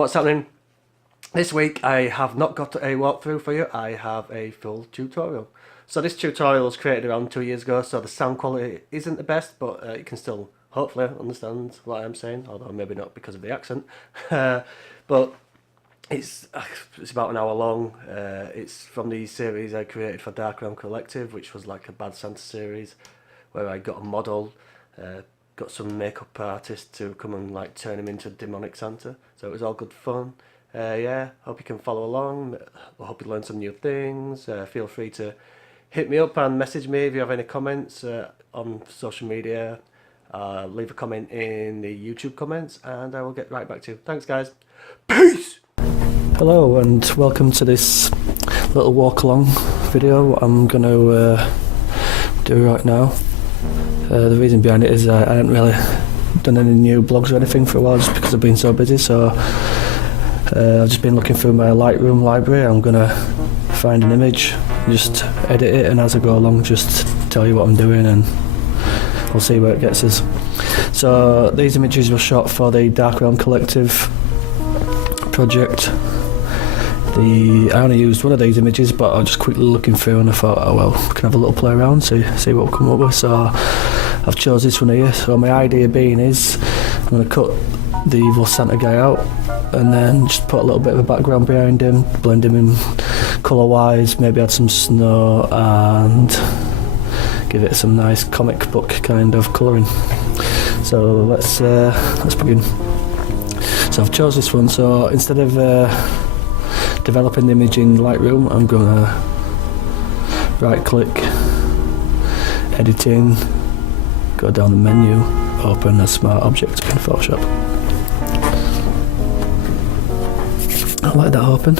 What's happening? This week I have not got a walkthrough for you, I have a full tutorial. So this tutorial was created around 2 years ago, so the sound quality isn't the best, but you can still hopefully understand what I'm saying, although maybe not because of the accent. But it's about an hour long. It's from the series I created for Dark Realm Collective, which was like a Bad Santa series, where I got a model, got some makeup artist to come and like turn him into demonic Santa. So it was all good fun. Yeah, hope you can follow along. I hope you learn some new things. Feel free to hit me up and message me if you have any comments on social media. Leave a comment in the YouTube comments and I will get right back to you. Thanks guys. Peace! Hello and welcome to this little walk along video I'm going to do right now. The reason behind it is I haven't really done any new blogs or anything for a while just because I've been so busy, so I've just been looking through my Lightroom library. I'm going to find an image, just edit it, and as I go along just tell you what I'm doing and we'll see where it gets us. So these images were shot for the Dark Realm Collective project. I only used one of these images, but I was just quickly looking through and I thought, oh well, we can have a little play around, see what we'll come up with. So I've chose this one here. So my idea being is I'm going to cut the evil Santa guy out and then just put a little bit of a background behind him, blend him in colour wise, maybe add some snow and give it some nice comic book kind of colouring. So let's begin. So I've chose this one, so instead of developing the image in Lightroom, I'm going to right click, editing, go down the menu, open a smart object in Photoshop. I'll let that open.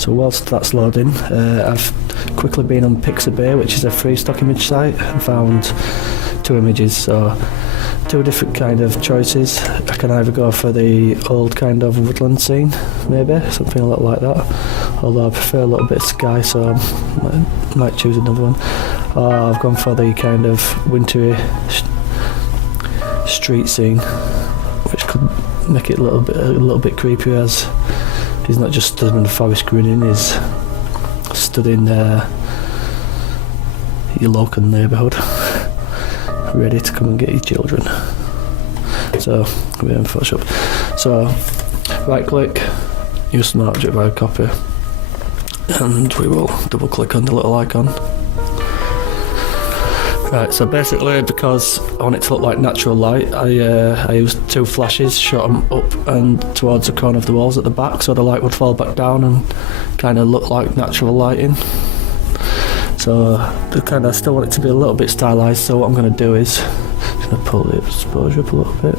So whilst that's loading, I've quickly been on Pixabay, which is a free stock image site, and found two images, so two different kind of choices. I can either go for the old kind of woodland scene, maybe, something a little like that, although I prefer a little bit of sky, so I might choose another one. Or I've gone for the kind of wintry street scene, which could make it a little bit creepier, as he's not just stood in the forest grinning, he's stood in your local neighbourhood, ready to come and get your children. So we're in Photoshop. So right click, use smart object by copy, and we will double click on the little icon. Right, so basically, because I want it to look like natural light, I used two flashes, shot them up and towards the corner of the walls at the back, so the light would fall back down and kind of look like natural lighting. So I still want it to be a little bit stylized, so what I'm going to do is I'm going to pull the exposure up a little bit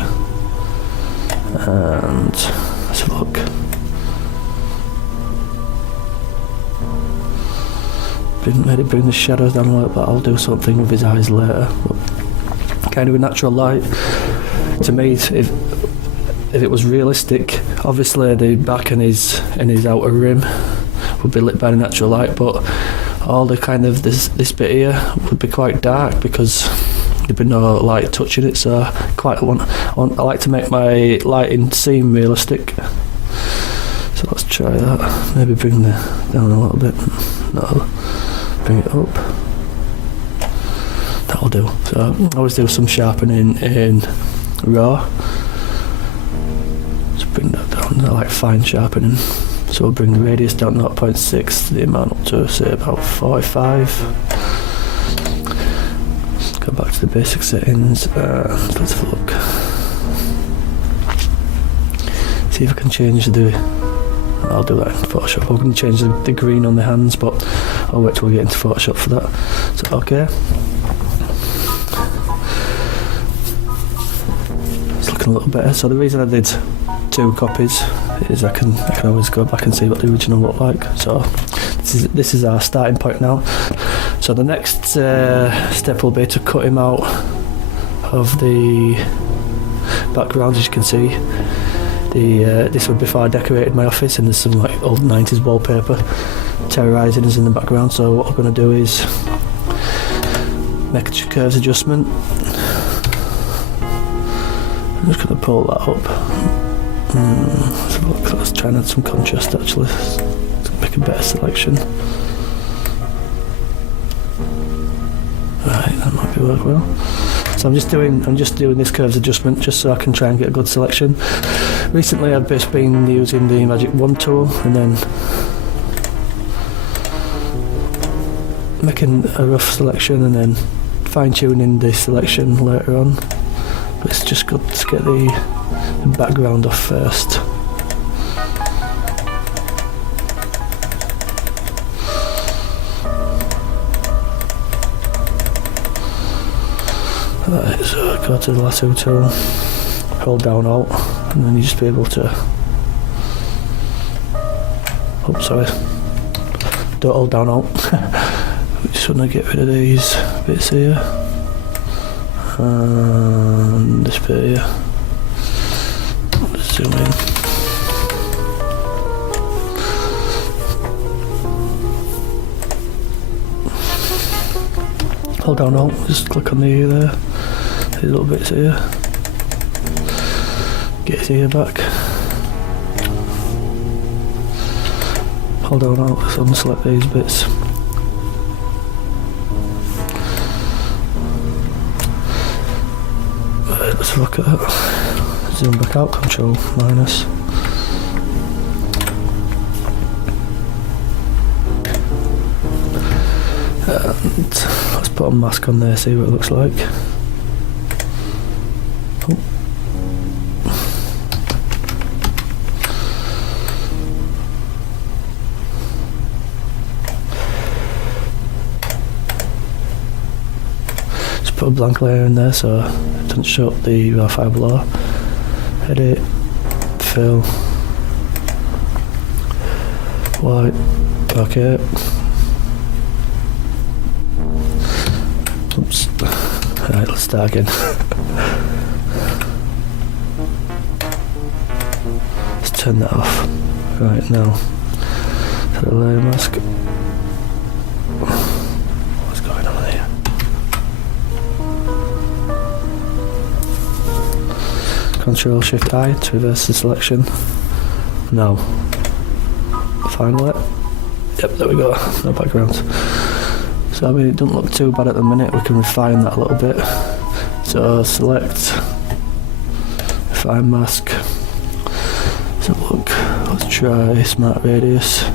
and let's have a look. Didn't really bring the shadows down a little, but I'll do something with his eyes later. But kind of a natural light. To me, if it was realistic, obviously the back and his outer rim would be lit by the natural light, but all the kind of this bit here would be quite dark because there'd be no light touching it. So I like to make my lighting seem realistic. So let's try that. Maybe bring the down a little bit. No, bring it up. That'll do. So I always do some sharpening in RAW. Just bring that down. I like fine sharpening. So we'll bring the radius down to 0.6, the amount up to say about 45. Go back to the basic settings and let's have a look. See if I can change I'll do that in Photoshop. I can change the green on the hands, but I'll wait till we get into Photoshop for that. So okay. It's looking a little better. So the reason I did two copies is I can always go back and see what the original looked like. So this is our starting point now. So the next step will be to cut him out of the background. As you can see, this was before I decorated my office, and there's some like old 90s wallpaper terrorising us in the background. So what I'm going to do is make a curves adjustment. I'm just going to pull that up. Let's have a look. Let's try and add some contrast actually to make a better selection. Right, that might be work well. So I'm just doing this curves adjustment just so I can try and get a good selection. Recently I've just been using the Magic Wand tool and then making a rough selection and then fine tuning the selection later on. But it's just good to get the background off first. Right, so go to the lasso tool, hold down Alt, and then you just be able to. Oh, sorry. Don't hold down Alt. We just want to get rid of these bits here. And this bit here. Let's zoom in. Hold down Alt, just click on the ear there. These little bits here. Get his ear back. Hold down Alt, so unselect these bits. Right, let's look at that. Zoom back out, Control minus. And let's put a mask on there, see what it looks like. Oh. Just put a blank layer in there so it doesn't show up the raw file below. Edit, fill, white, okay. Oops. Alright, let's start again. Let's turn that off. Right, now. Set a layer mask. What's going on here? Control Shift I to reverse the selection. Now. Finally. Yep, there we go. No background. So I mean, it doesn't look too bad at the minute. We can refine that a little bit. So select, refine mask. So look, let's try smart radius.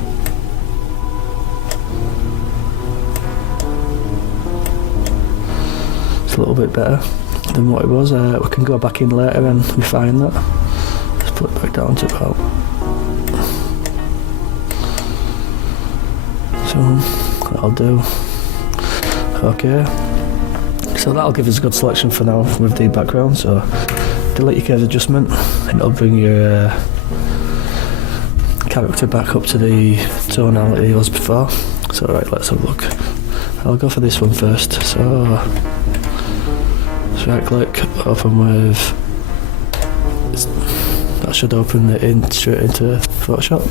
It's a little bit better than what it was. We can go back in later and refine that. Let's put it back down to about. So that'll do. Okay, so that'll give us a good selection for now with the background. So delete your curves adjustment and it'll bring your character back up to the tonality it was before. So right, let's have a look. I'll go for this one first. So let's right click, open with, that should open it in straight into Photoshop.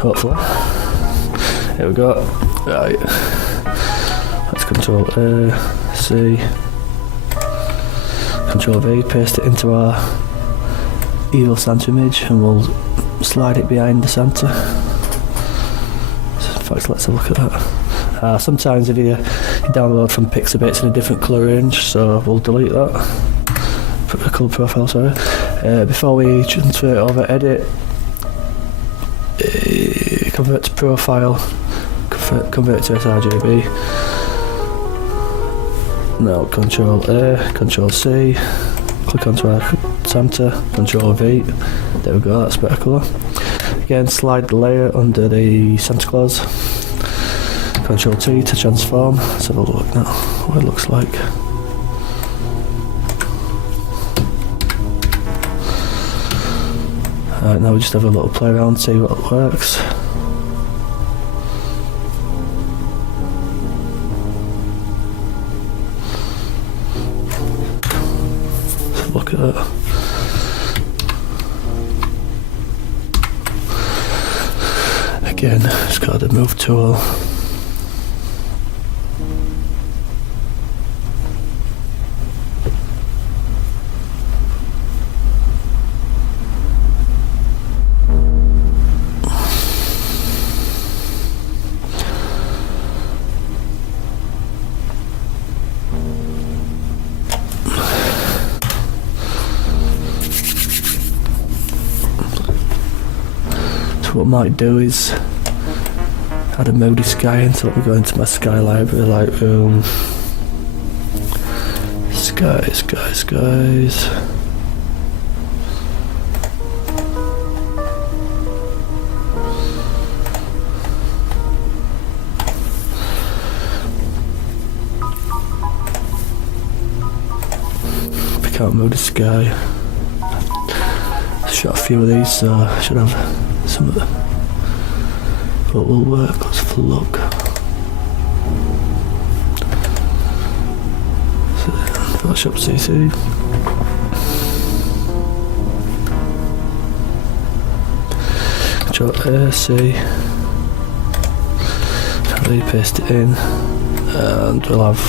Hopefully. Here we go. Right. Let's Control A, C, Control V, paste it into our evil Santa image and we'll slide it behind the Santa. So in fact, let's have a look at that. Sometimes if you download from Pixabay it's in a different colour range, so we'll delete that. Put the colour profile, sorry. Before we transfer it over, edit, convert to profile, convert it to sRGB. Now Control A, Control C, click onto our Santa, Control V. There we go, that's better colour. Again, slide the layer under the Santa Claus. Control T to transform. Let's have a look now what it looks like. Alright, now we just have a little play around, see what works. Let's look at that. Again, just got the move tool. what I might do is add a moody sky into it. We go into my sky library, Lightroom, skies. Pick out moody sky. Shot a few of these, so I should have some of what will work. Let's have a look. So, Photoshop CC. Control A, C. Paste it in, and we'll have.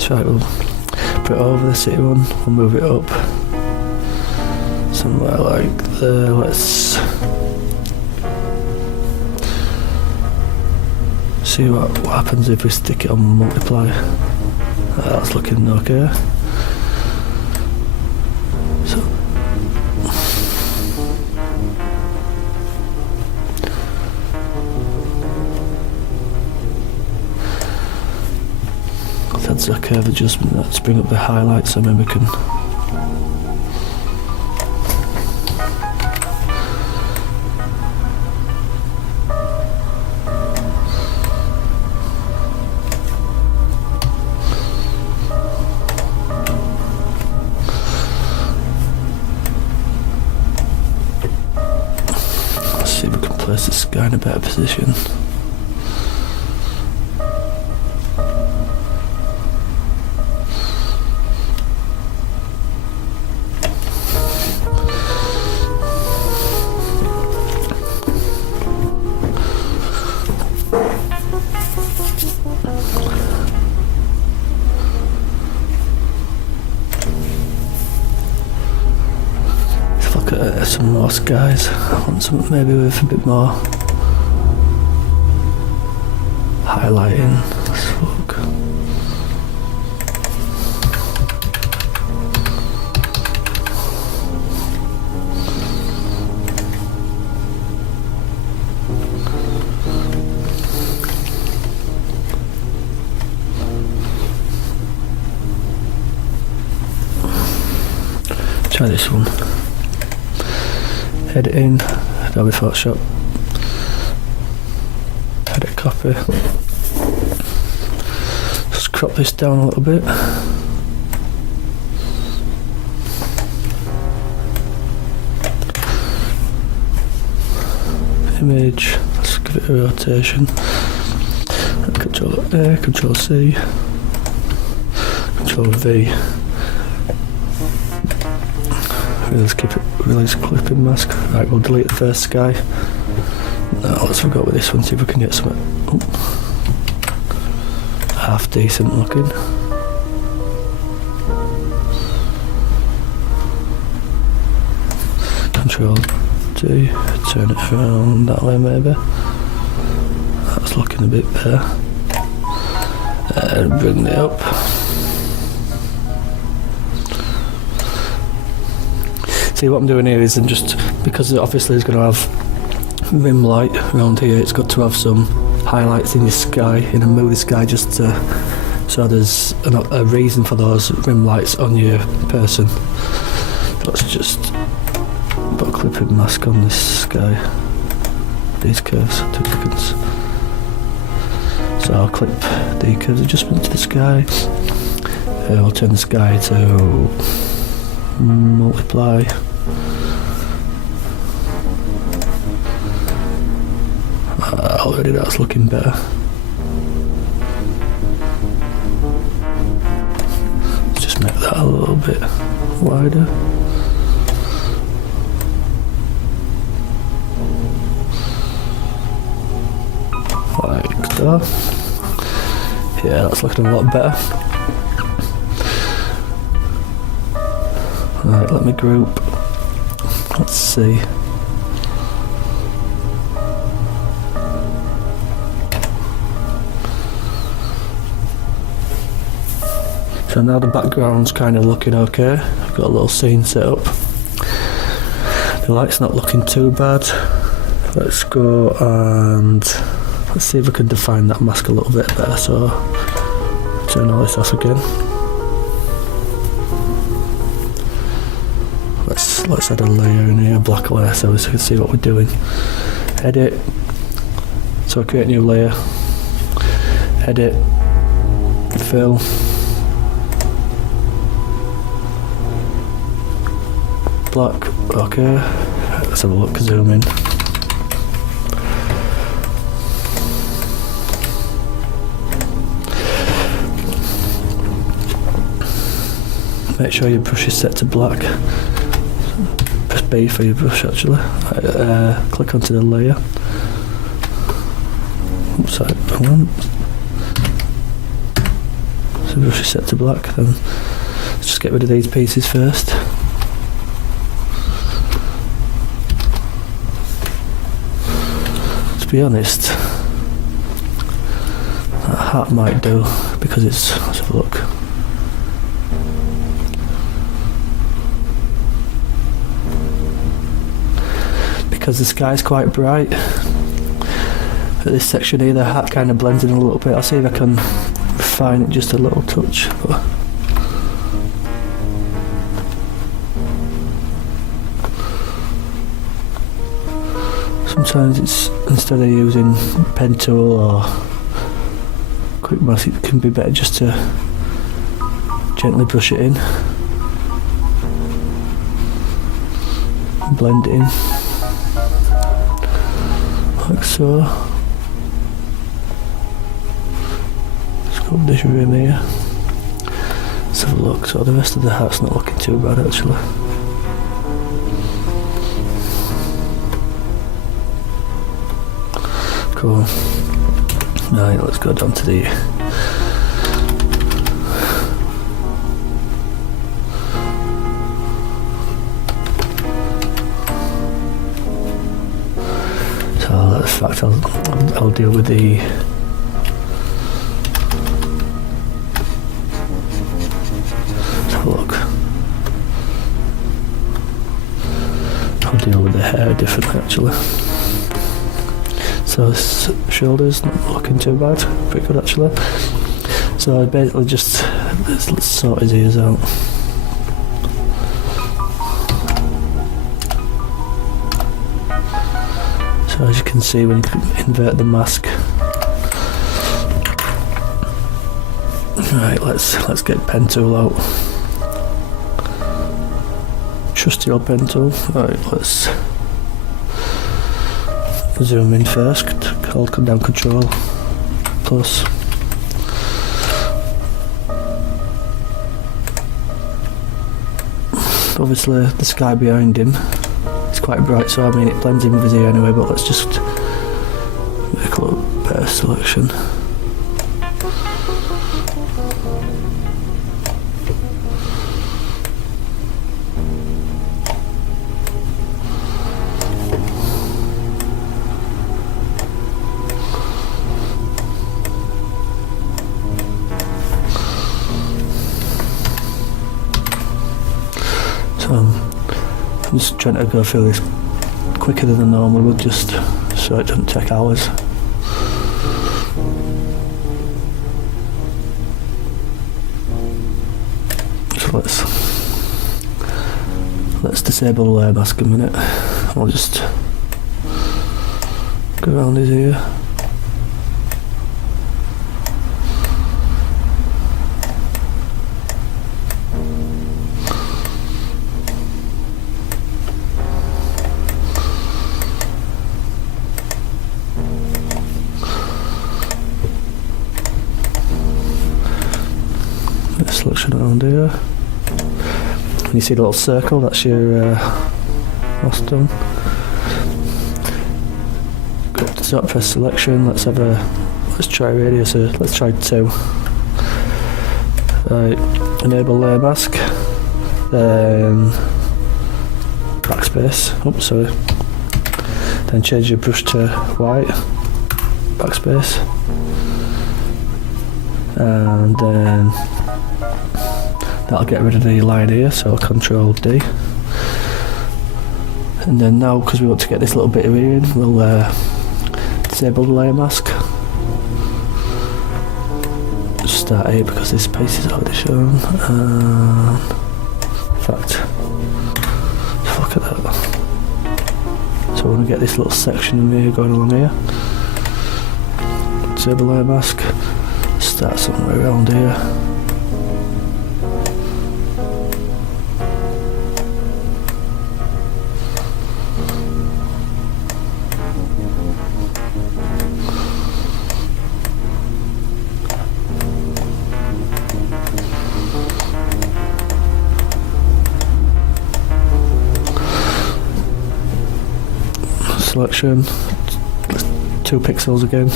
Try we'll put it over the city one. We'll move it up somewhere like there. Let's see what happens if we stick it on multiply. That's looking okay. So that's a curve adjustment. Let's bring up the highlights so maybe we can. See if we can place this guy in a better position. Some more skies. I want something maybe with a bit more highlighting. Let's look. Try this one. Editing, Adobe Photoshop, edit copy. Just crop this down a little bit. Image, let's give it a rotation. Control A, Control C, Control V. Release clipping mask. Right, we'll delete the first sky. Now let's go with this one, see if we can get something half decent looking. Control D, turn it around that way maybe. That's looking a bit better. And bring it up. See, what I'm doing here is I'm just, because it obviously is going to have rim light around here, it's got to have some highlights in your sky, in a moody sky, just to, so there's a reason for those rim lights on your person. Let's just put a clipping mask on this sky, these curves, 2 seconds. So I'll clip the curves adjustment to the sky. We'll turn the sky to multiply. Already that's looking better. Let's just make that a little bit wider. Like that. Yeah, that's looking a lot better. Right, let me group. Let's see. So now the background's kind of looking okay. I've got a little scene set up. The light's not looking too bad. let's go and let's see if we can define that mask a little bit better. So turn all this off again. Let's add a layer in here, a black layer, so we can see what we're doing. Edit. So I create a new layer. Edit. Fill. Black. Okay. Let's have a look. Zoom in. Make sure your brush is set to black. Press B for your brush actually. Click onto the layer. Oops, sorry, hang on. So the brush is set to black, then let's just get rid of these pieces first. To be honest, that hat might do because it's, let's have a look. Because the sky's quite bright at this section here, the hat kind of blends in a little bit. I'll see if I can refine it just a little touch. But sometimes it's, instead of using pen tool or quick mask, it can be better just to gently brush it in, blend it in. Like so. Let's go up this rim here. Let's have a look. So the rest of the hat's not looking too bad actually. Cool. Right, let's go down to the in fact, I'll deal with the let's have a look. I'll deal with the hair differently actually. So his shoulders not looking too bad, pretty good actually. So I basically just let's sort his ears out. So as you can see, when you invert the mask, right, let's get pen tool out. Trusty old pen tool. Right, let's zoom in first. Hold down Control plus. Obviously, the sky behind him. It's quite bright, so I mean it blends in with his ear anyway, but let's just make a little better selection. So I'm just trying to go through this quicker than I normally would, just so it doesn't take hours. So let's disable the layer mask a minute. I'll just go around his ear. Selection around here. When you see the little circle, that's your mask done. Go up to the top, press selection. Let's try radius. Let's try 2. Right, enable layer mask. Then backspace. Oops, sorry. Then change your brush to white. Backspace. And then that'll get rid of the line here, so Control D. And then now, because we want to get this little bit of here in, we'll disable the layer mask. Start here because this space is already shown. In fact, look at that. So I want to get this little section in here going along here. Disable layer mask. Start somewhere around here. Selection, 2 pixels again.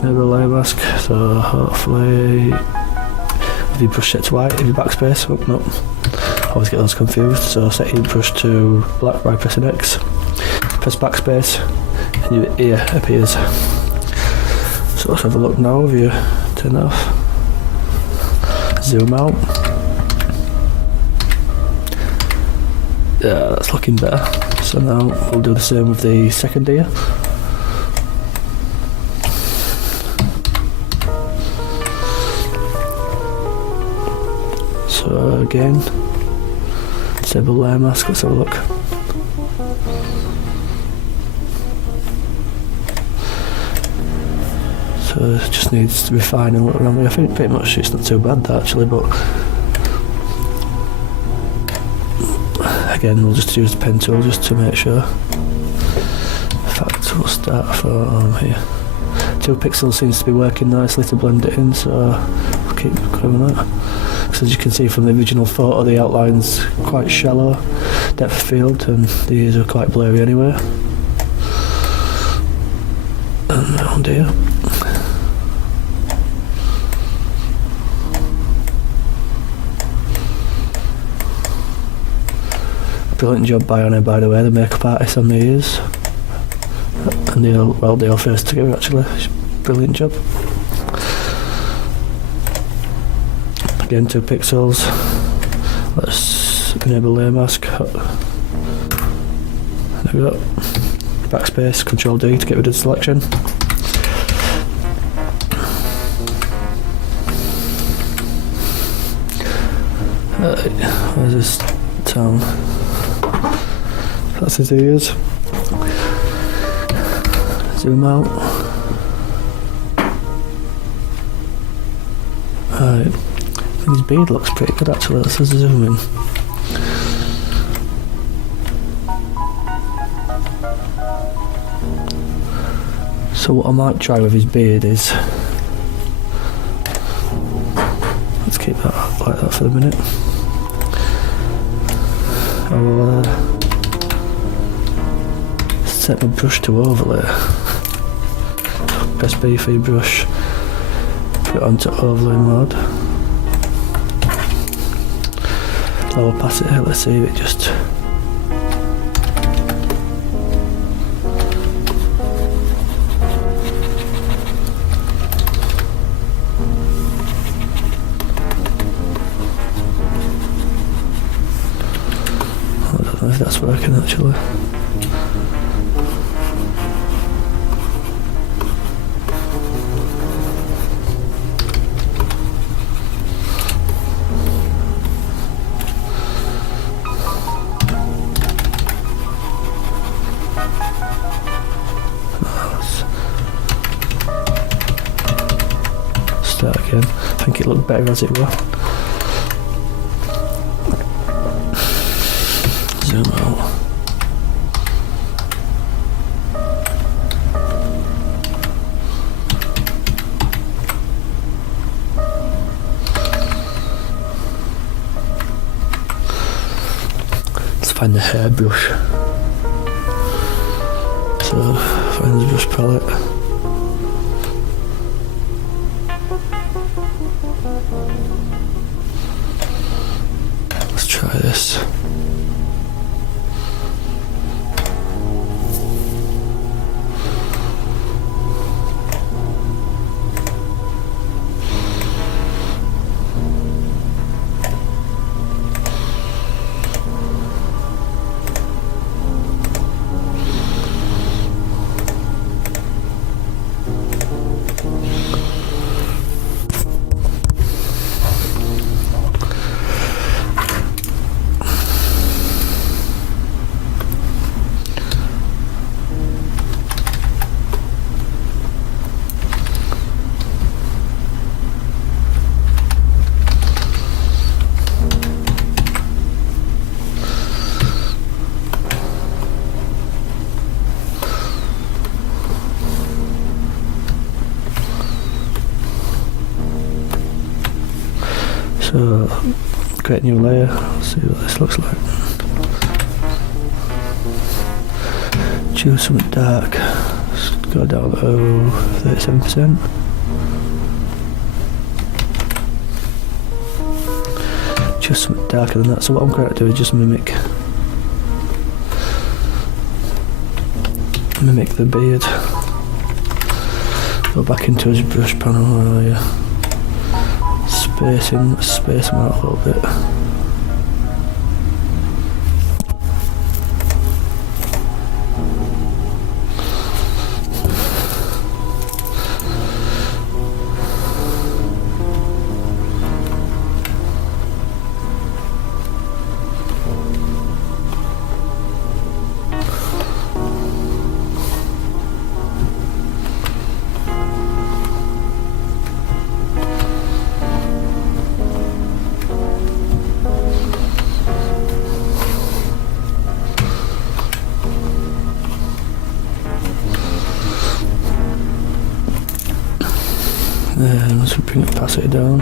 Enable layer mask, so hopefully if you brush set to white, if you backspace, oh no, I always get those confused, so set your brush to black by pressing X, press backspace and your ear appears. So let's have a look now, if you turn it off, zoom out, yeah, that's looking better. So now we'll do the same with the second ear. So again, disable layer mask, let's have a look. So it just needs to refine and look around there. I think pretty much it's not too bad that actually, but again, we'll just use the pen tool just to make sure. In fact, we'll start from here. 2 pixels seems to be working nicely to blend it in, so we'll keep going with that. So as you can see from the original photo, the outline's quite shallow, depth of field, and the ears are quite blurry anyway. And round here. Brilliant job by Anna, by the way, the makeup artist on the ears. And they all face together actually. Brilliant job. Again, 2 pixels. Let's enable layer mask. There we go. Backspace, Control D to get rid of the selection. Where's this town? That's his ears. Zoom out. Right. I think his beard looks pretty good actually. Let's just zoom in. So what I might try with his beard is, let's keep that like that for the minute. I will set my brush to overlay. Press B for your brush, put it onto overlay mode. Low opacity, let's see if it just... I don't know if that's working actually. Start again. I think it looked better as it were. Zoom out. Let's find the hairbrush. So find the brush palette. Let's try this. So create a new layer, see what this looks like. Choose something dark, just go down to 37%. Choose something darker than that. So what I'm going to do is just mimic the beard. Go back into his brush panel, space him out a little bit. Then let's bring the opacity down.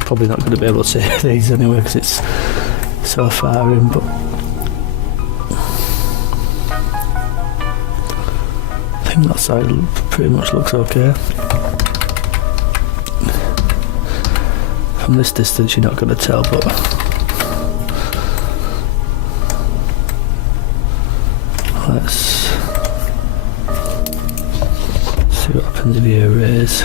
Probably not going to be able to see these anyway because it's so far in, but I think that side pretty much looks okay. From this distance you're not going to tell, but let's see what happens if you erase.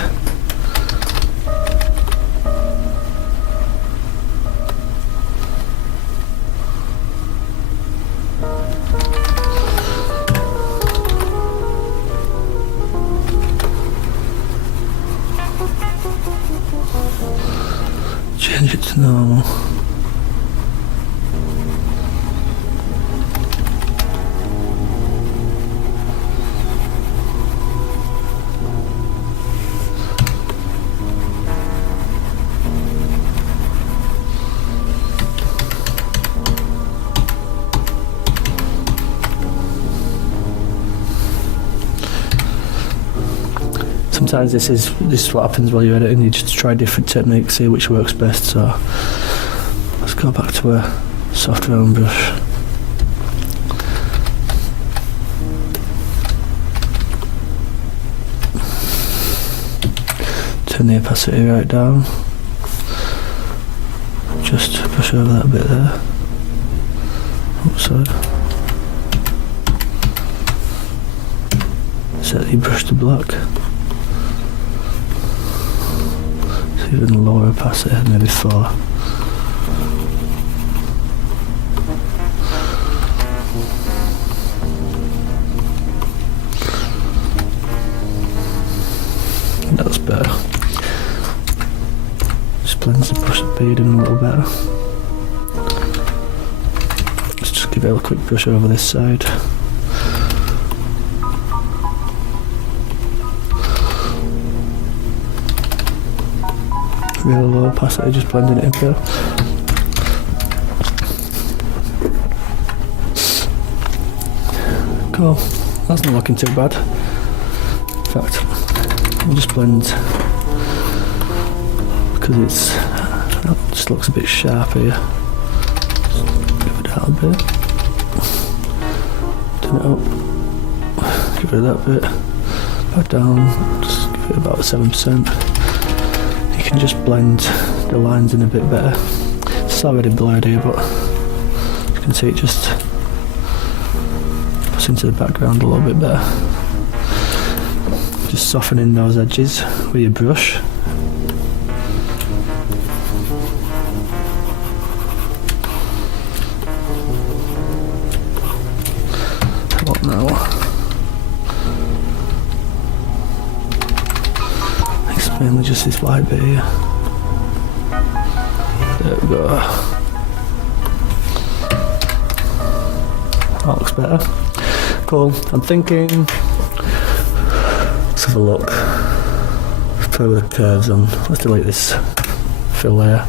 Change it to normal. Sometimes this is what happens while you're editing. You just try different techniques, see which works best. So let's go back to a soft round brush. Turn the opacity right down. Just brush over that bit there. Outside. Set your brush to black. Even lower opacity, maybe 4. That's better. Just blends the brush bead in a little better. Let's just give it a quick brush over this side. Real low opacity, just blending it in here. Cool, that's not looking too bad. In fact, we'll just blend because it just looks a bit sharp here. Just give it out a bit. Turn it up. Give it that bit. Back down. Just give it about 7%. You can just blend the lines in a bit better. It's already blurred here, but you can see it just puts into the background a little bit better. Just softening those edges with your brush. What now? Mainly just this white bit here. There we go. That looks better. Cool. I'm thinking. Let's have a look. Let's play with the curves on. Let's delete this fill layer.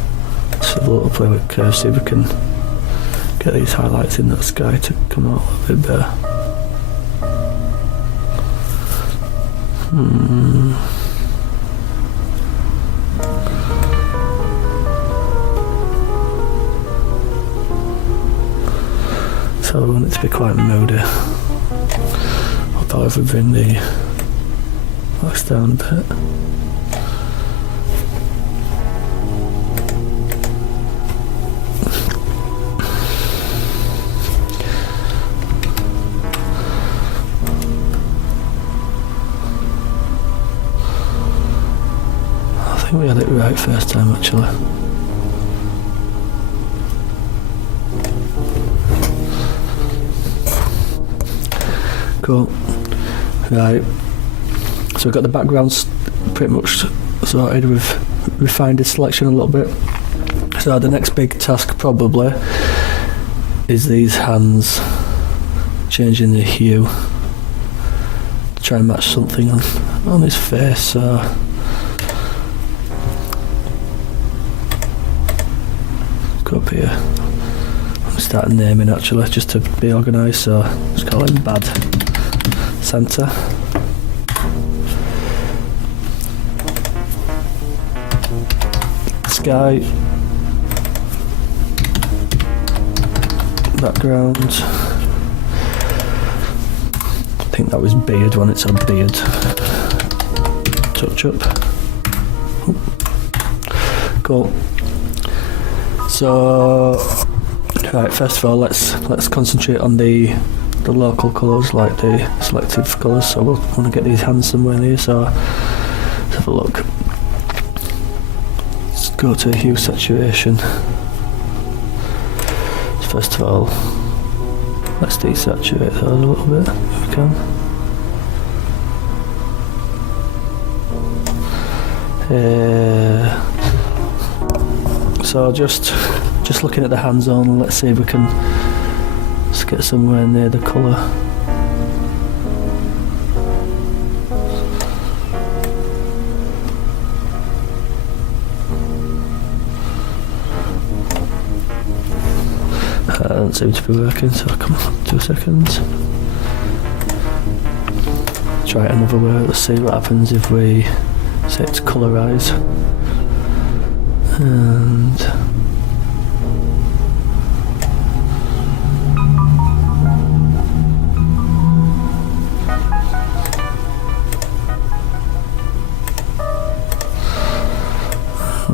Let's have a little play with curves, see if we can get these highlights in that sky to come out a bit better. So I want it to be quite moody. Although if we bring the wax down a bit. I think we had it right first time actually. Cool. Right. So we've got the backgrounds pretty much sorted. We've refined the selection a little bit. So the next big task probably is these hands, changing the hue to try and match something on his face. So go up here. I'm starting naming actually just to be organised. So let's call him Bad Santa. Sky. Background. I think that was beard when it's a beard. Touch up. Cool. So right, first of all let's concentrate on the local colours, like the selective colours. So we'll want to get these hands somewhere in here, so let's have a look. Let's go to hue saturation. First of all, let's desaturate those a little bit if we can. So just looking at the hands on, let's see if we can just get somewhere near the colour. That doesn't seem to be working, so come on, 2 seconds. Try it another way, let's see what happens if we say it's colorise. And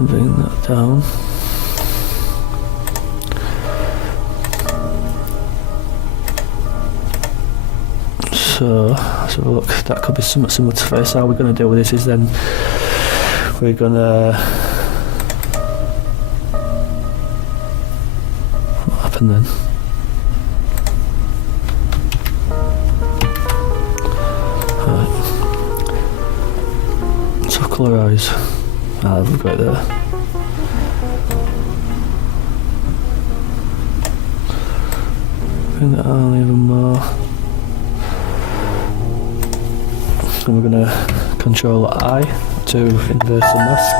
bring that down. So let's have a look. That could be somewhat similar to face. How we're going to deal with this is then we're going to what happened then? Right. So colorise. Ah, we've got it there. Bring that on even more. And we're going to control I to inverse the mask.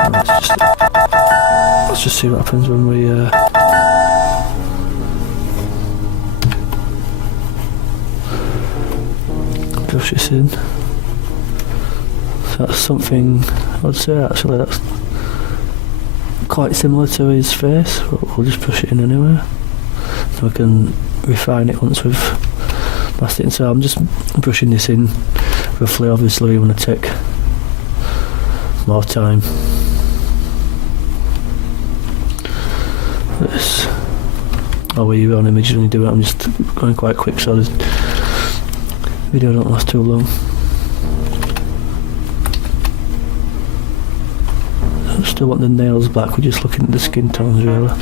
And let's just see what happens when we brush this in. So that's something I'd say actually that's quite similar to his face, but we'll just push it in anyway. So we can refine it once we've masked it in. So I'm just brushing this in roughly. Obviously you want to take more time. This, or where you're on image and you do it, I'm just going quite quick so the video don't last too long. I still want the nails black, we're just looking at the skin tones really.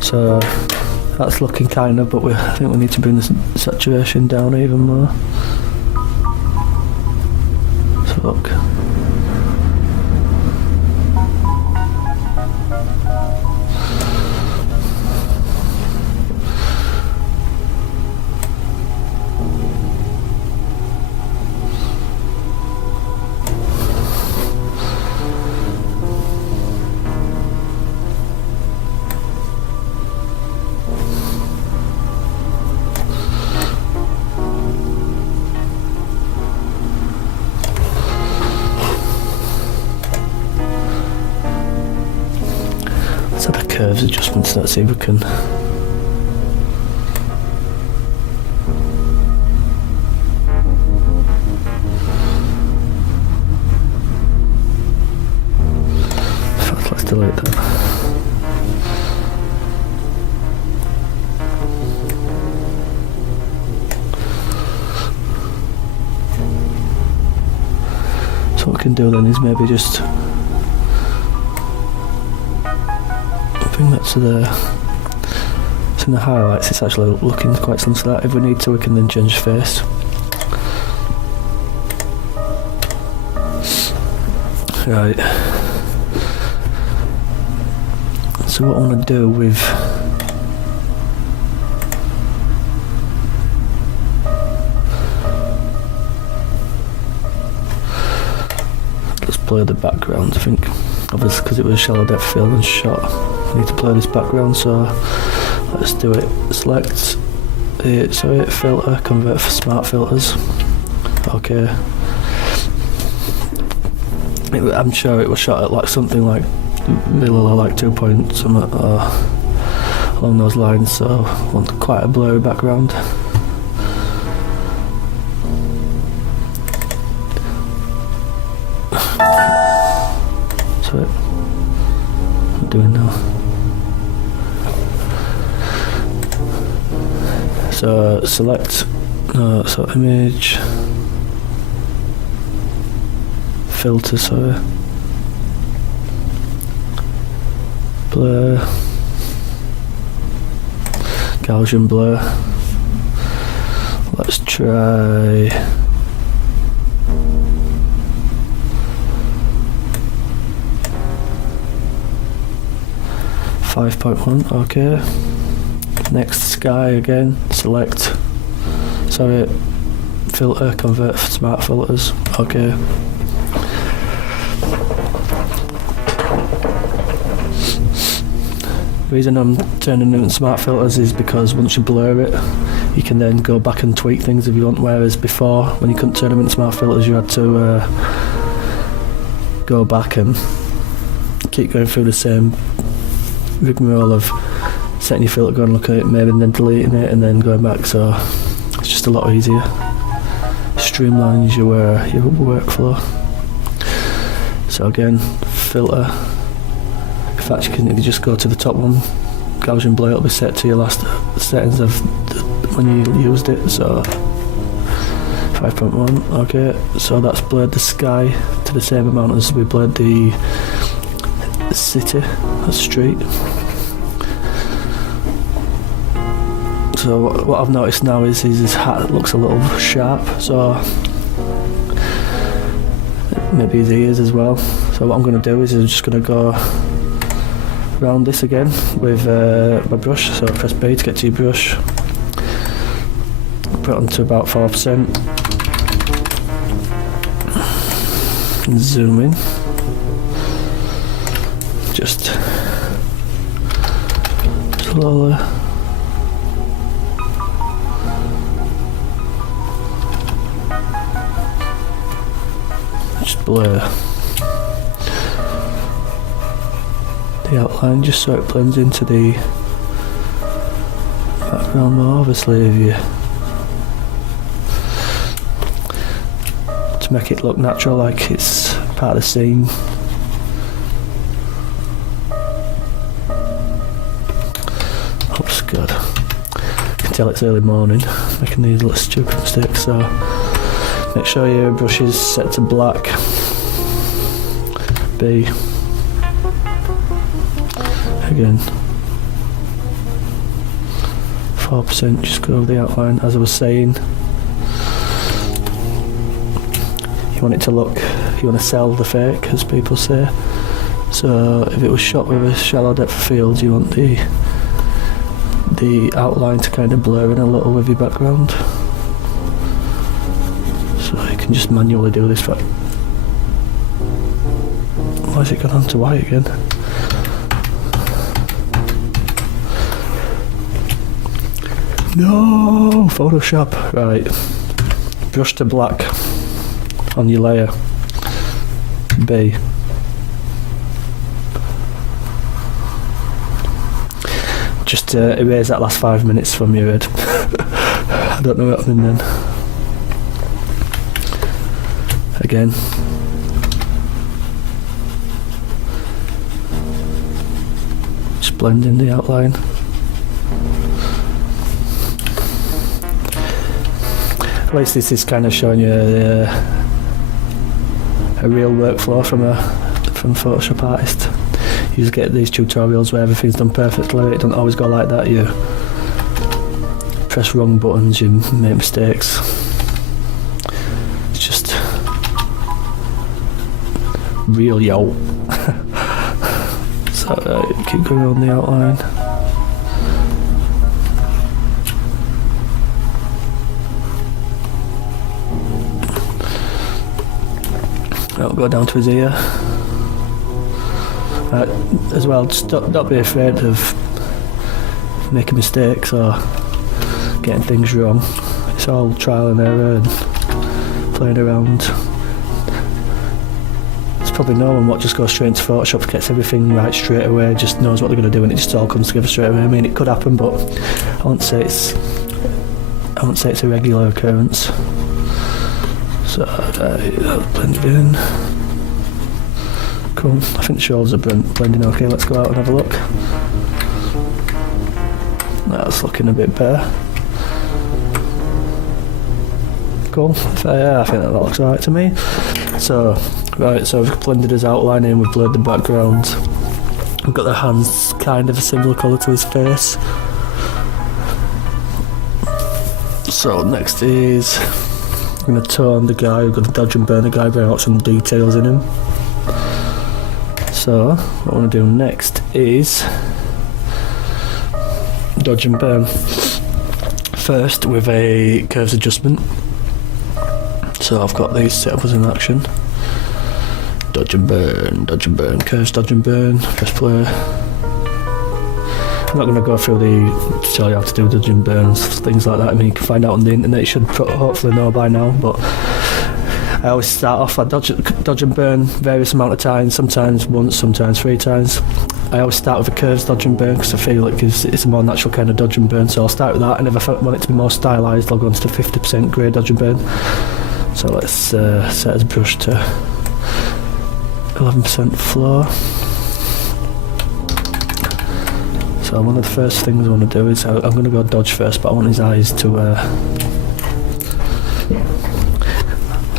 So that's looking kind of, but I think we need to bring the saturation down even more. So look. curves adjustments. Let's see if we can. In fact, let's delete that. So what we can do then is maybe just bring that to the highlights. It's actually looking quite similar to that. If we need to, we can then change face. Right. So what I want to do with blur the background, I think, obviously because it was a shallow depth field and shot. I need to blur this background, so let's do it. Select filter, convert for smart filters. Okay. I'm sure it was shot at like something like really low, like 2 point something along those lines, so I want quite a blurry background. What I'm doing now. So select so image filter, sorry, blur, Gaussian blur. Let's try 5.1, okay. Next, sky again, select, filter, convert for smart filters, okay. The reason I'm turning in smart filters is because once you blur it, you can then go back and tweak things if you want, whereas before, when you couldn't turn them into smart filters, you had to go back and keep going through the same rigmarole of setting your filter, going look at it maybe, and then deleting it and then going back, so it's just a lot easier. Streamlines your workflow. So again, filter. In fact, if you just go to the top one, Gaussian blur, it'll be set to your last settings of when you used it, so 5.1, okay. So that's blurred the sky to the same amount as we blurred the city, the street. So what I've noticed now is his hat looks a little sharp, so maybe his ears as well. So what I'm going to do is I'm just going to go around this again with my brush. So press B to get to your brush, put it onto about 4%, and zoom in. Just slowly. Just blur the outline just so it blends into the background more. Obviously, if you to make it look natural, like it's part of the scene. Looks good. You can tell it's early morning, making these little stupid mistakes, so make sure your brush is set to black. B. Again. 4%, just go over the outline. As I was saying, you want it to look, you want to sell the fake, as people say. So if it was shot with a shallow depth of field, you want the outline to kind of blur in a little with your background. So you can just manually do this. Why has it gone on to white again? No, Photoshop. Right, brush to black on your layer. B. just erase that last 5 minutes from your head. I don't know what happened then. Again. Just blend in the outline. At least this is kind of showing you a real workflow from Photoshop artist. You just get these tutorials where everything's done perfectly. It doesn't always go like that. You press wrong buttons, you make mistakes. It's just real yo. So keep going on the outline. I'll go down to his ear. As well, just don't be afraid of making mistakes or getting things wrong. It's all trial and error and playing around. There's probably no one what just goes straight into Photoshop, gets everything right straight away, just knows what they're going to do, and it just all comes together straight away. I mean, it could happen, but I wouldn't say it's a regular occurrence. So blend it in. Cool. I think the shoulders are blending okay. Let's go out and have a look. That's looking a bit better. Cool. Yeah, I think that looks alright to me. So, right, so we've blended his outline in, we've blurred the background. We've got the hands kind of a similar colour to his face. So next is I'm going to tone the guy. We've got to dodge and burn the guy, bring out some details in him. So what I want to do next is dodge and burn. First with a curves adjustment. So I've got these set up as an action. Dodge and burn, curves, dodge and burn, press play. I'm not going to go through the tutorial how to do dodge and burns, things like that. I mean, you can find out on the internet, you should hopefully know by now, but I always start off, I dodge and burn various amount of times, sometimes once, sometimes 3 times. I always start with a curves dodge and burn because I feel like it's a more natural kind of dodge and burn, so I'll start with that, and if I want it to be more stylised, I'll go into the 50% grey dodge and burn. So let's set his brush to 11% floor. So one of the first things I want to do is, I'm going to go dodge first, but I want his eyes to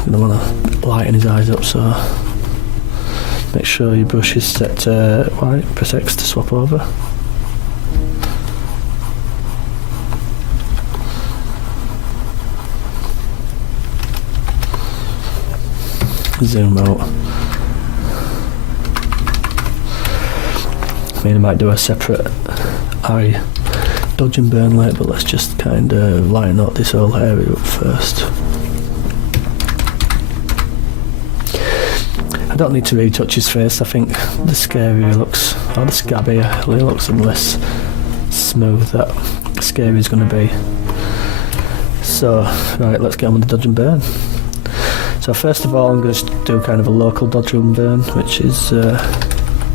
I'm going to want to lighten his eyes up, so make sure your brush is set to white, press X to swap over. Zoom out. I mean, I might do a separate eye dodge and burn later, but let's just kind of line up this whole area up first. I don't need to retouch his face. I think the scary looks, or the scabbier he looks, and less smooth that scary is going to be. So, right, let's get on with the dodge and burn. So first of all, I'm going to do kind of a local dodge and burn, which is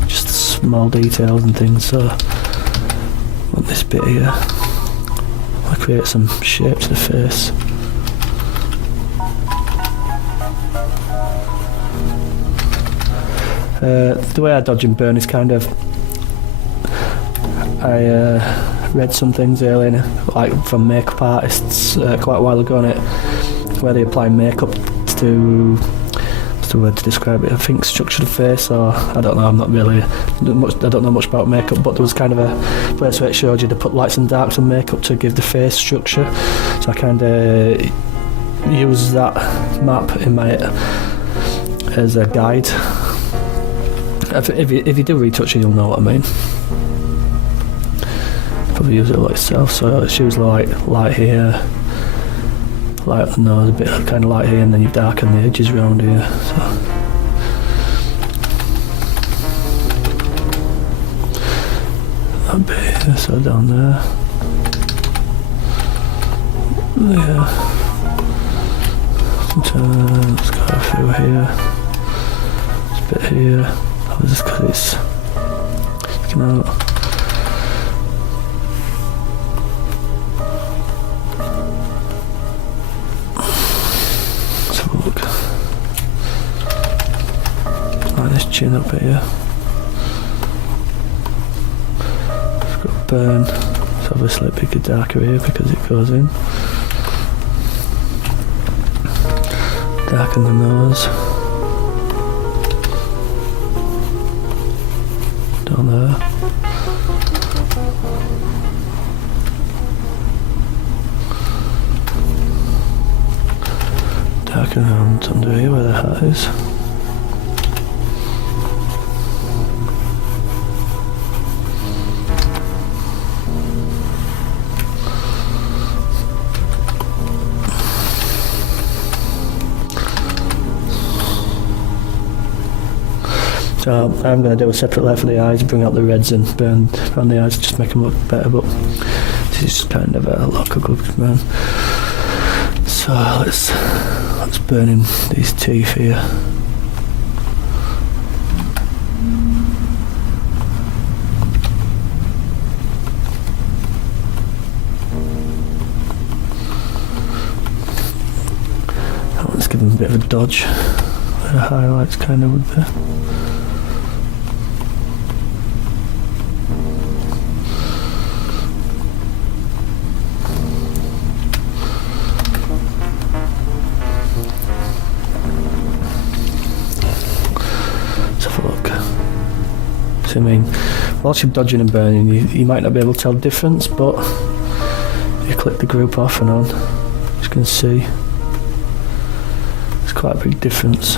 just small details and things. So, on this bit here, I'll create some shape to the face. The way I dodge and burn is kind of, I read some things earlier, like from makeup artists quite a while ago on it, where they apply makeup to, what's the word to describe it, I think structure the face, or I don't know, I don't know much about makeup, but there was kind of a place where it showed you to put lights and darks on makeup to give the face structure, so I kind of use that map in my as a guide. If you do retouch it, you'll know what I mean. Probably use it like self, so it's usually light here, light up the nose, a bit kind of light here, and then you darken the edges around here. So. That bit here, so down there. There. Let's go through here. This bit here. Just because it's sticking out. look. Like this chin up here. It's got burn. It's obviously a bit darker here because it goes in. Darken the nose. Down there. Darken around under here where the hat is. So I'm going to do a separate layer for the eyes, bring out the reds and burn around the eyes, just make them look better, but this is kind of a look of good burn. So let's burn in these teeth here. Let's give them a bit of a dodge where the highlights kind of would be. I mean, whilst you're dodging and burning, you might not be able to tell the difference, but if you click the group off and on, you can see it's quite a big difference.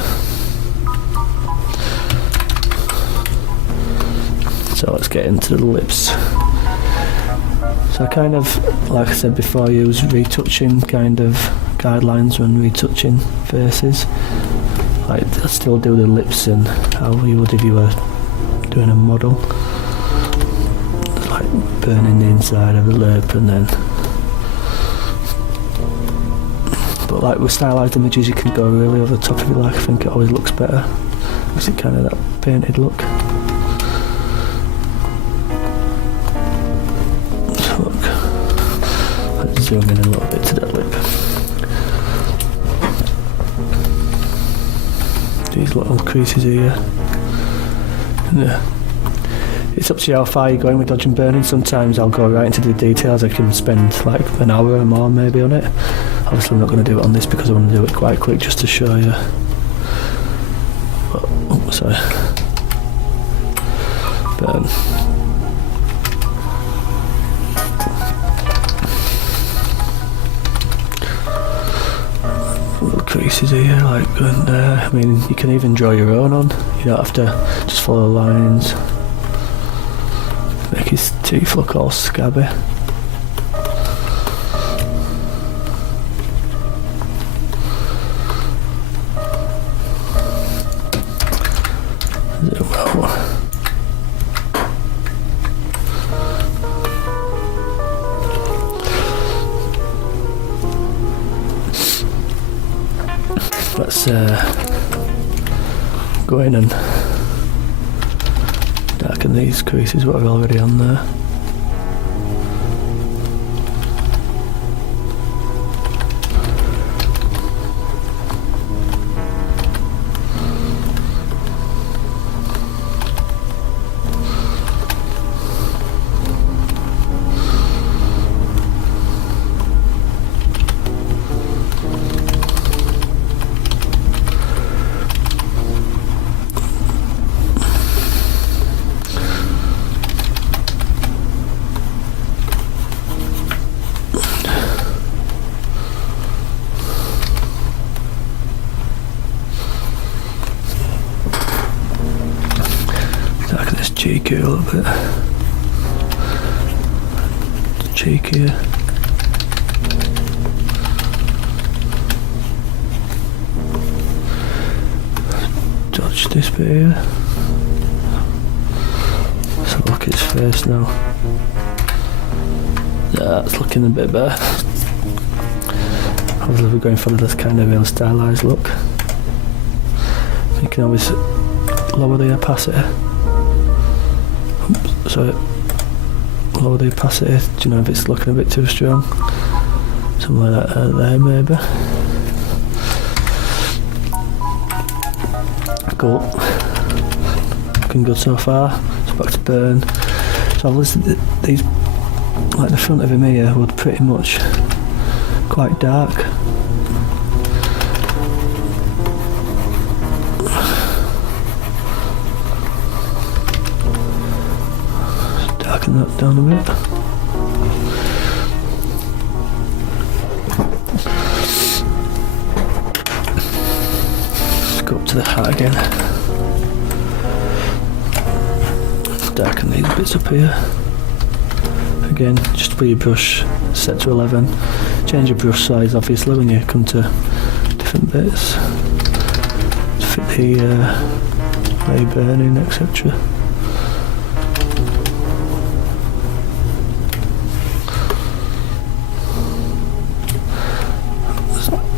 So let's get into the lips. So I kind of, like I said before, I use retouching kind of guidelines when retouching faces. Like I still do the lips and how you would if you were doing a model. It's like burning the inside of the lip and then, but like with stylized images you can go really over the top if you like. I think it always looks better. Makes it kind of that painted look. So look, let's zoom in a little bit to that lip. These little creases here. Yeah. It's up to you how far you're going with dodge and burning. Sometimes I'll go right into the details. I can spend like an hour or more maybe on it. Obviously I'm not going to do it on this because I want to do it quite quick just to show you. But, oh, sorry. Burn. Little creases here, like going there. I mean, you can even draw your own on. You don't have to just follow lines. Make his teeth look all scabby. Zoom out. Let's go in and darken these creases what are already on there. Darken this cheek here a little bit. Cheek here. Dodge this bit here. So look at his face now. Yeah, it's looking a bit better. Obviously we're going for this kind of real stylised look. You can always lower the opacity. Oops, sorry. Lower the opacity. Do you know if it's looking a bit too strong? Something like that there maybe. difficult. Looking good so far. It's back to burn. So I've listed these, like the front of him here was pretty much quite dark. Darken that down a bit. Let's go up to the hat again. Darken these bits up here. Again, just with your brush set to 11. Change your brush size obviously when you come to different bits. To fit the where you're burning, etc.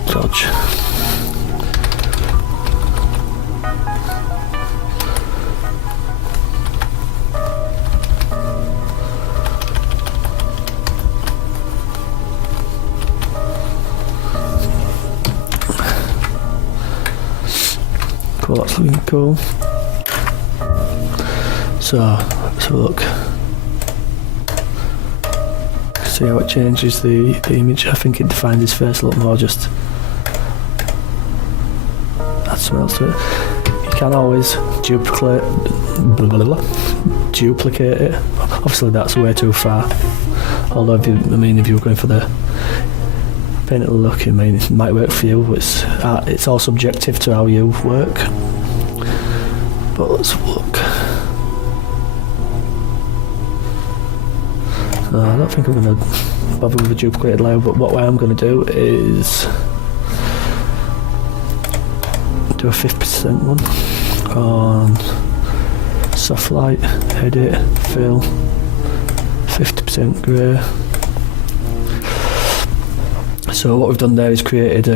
Dodge. Cool, that's looking cool. So, let's have a look. See how it changes the image. I think it defines his face a lot more, just add something else to it. You can always duplicate it. Obviously that's way too far. Although if you were going for the painted look, it might work for you, but it's all subjective to how you work. But let's have a look. I don't think I'm going to bother with a duplicated layer, but what I am going to do is do a 50% one on soft light, edit, fill, 50% grey. So what we've done there is created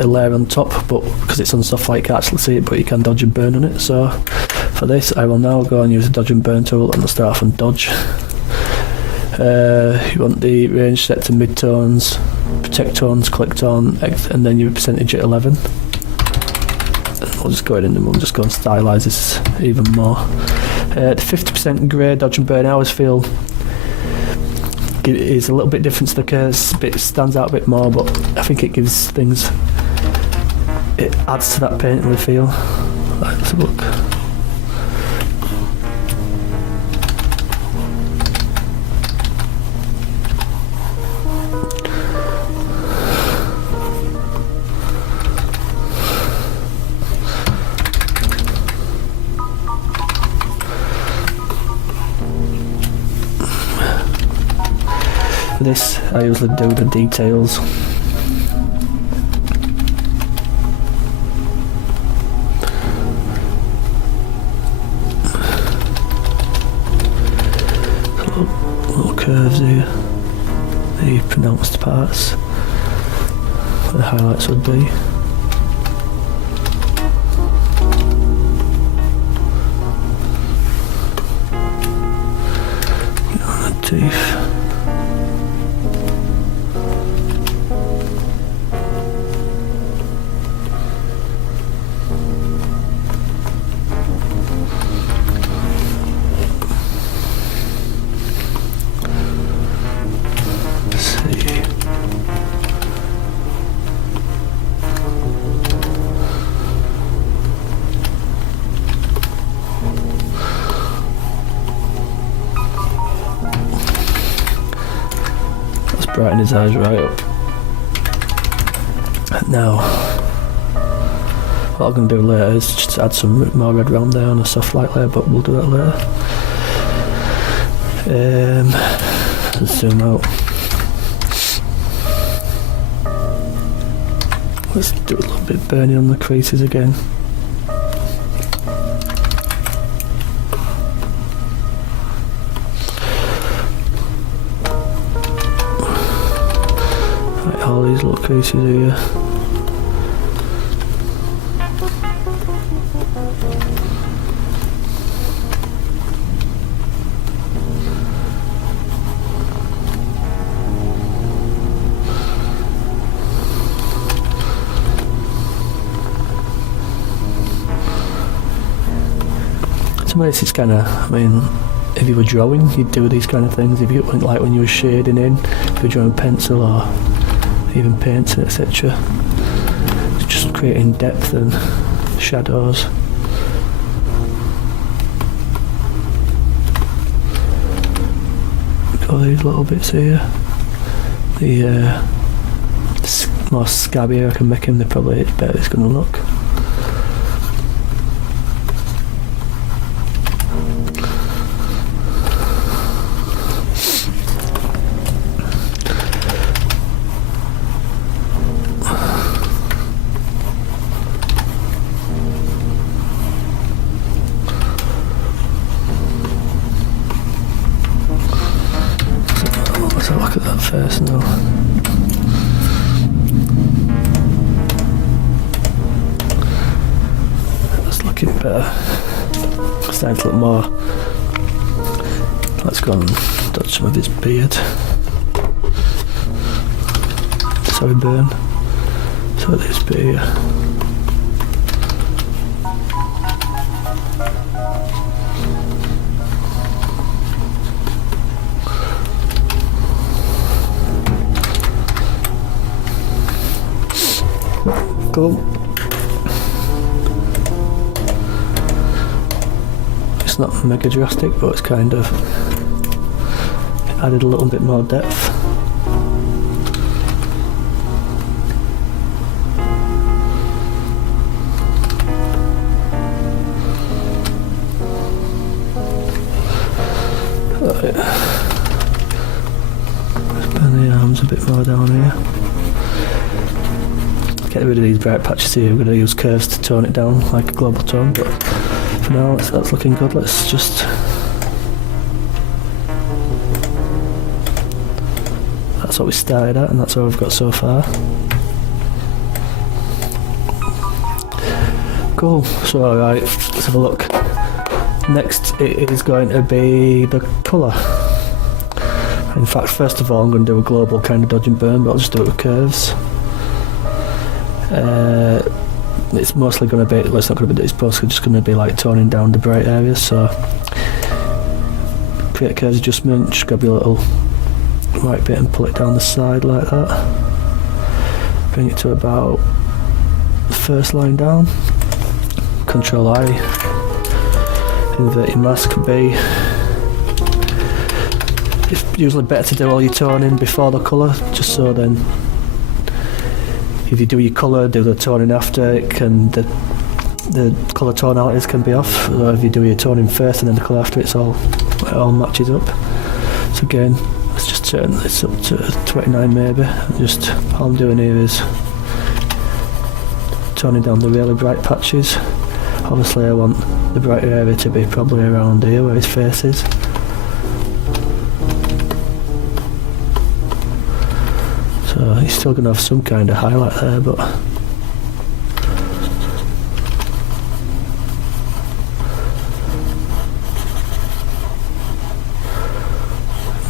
a layer on top, but because it's on soft light you can't actually see it, but you can dodge and burn on it. So for this I will now go and use the dodge and burn tool, and I'll start off on dodge. You want the range set to mid-tones, protect tones, click tone, and then your percentage at 11. We'll just go in and we'll just go and stylise this even more. The 50% grey dodge and burn I always feel it is a little bit different to the curse, it stands out a bit more, but I think it gives things, it adds to that painterly feel. Right, let's have a look. For this, I usually do the details. Little curves here, the pronounced parts, where the highlights would be. On the teeth. Brighten his eyes right up. Now, what I'm going to do later is just add some more red round there on a soft light layer, but we'll do that later. Let's zoom out. Let's do a little bit of burning on the creases again. All these little creases here. To me, it's kind of, I mean, if you were drawing, you'd do these kind of things. If you, like when you were shading in, if you were drawing pencil or even painting, etc. It's just creating depth and shadows. Got these little bits here. The more scabbier I can make him, the probably it's better it's going to look. Let's have a look at that first now. That's looking better. It's starting to look more. Let's go and dodge some of his beard. Sorry, burn. So this bit here. Cool. It's not mega drastic, but it's kind of added a little bit more depth. Right. Let's bend the arms a bit more down here. Get rid of these bright patches here. We're going to use curves to tone it down like a global tone, but for now that's looking good. Let's just, that's what we started at and that's what we've got so far. Cool. So alright, let's have a look. Next it is going to be the colour. In fact, first of all I'm going to do a global kind of dodge and burn, but I'll just do it with curves. It's mostly going to be, well, it's not going to be, it's mostly just going to be like toning down the bright areas, so create a curves adjustment, just grab your little white bit and pull it down the side like that, bring it to about the first line down, Control I, invert your mask B. It's usually better to do all your toning before the colour, just so then if you do your colour, do the toning after, it can, the colour tonalities can be off. Or if you do your toning first and then the colour after, it all matches up. So again, let's just turn this up to 29 maybe. And just all I'm doing here is toning down the really bright patches. Obviously I want the brighter area to be probably around here where his face is. So he's still going to have some kind of highlight there, but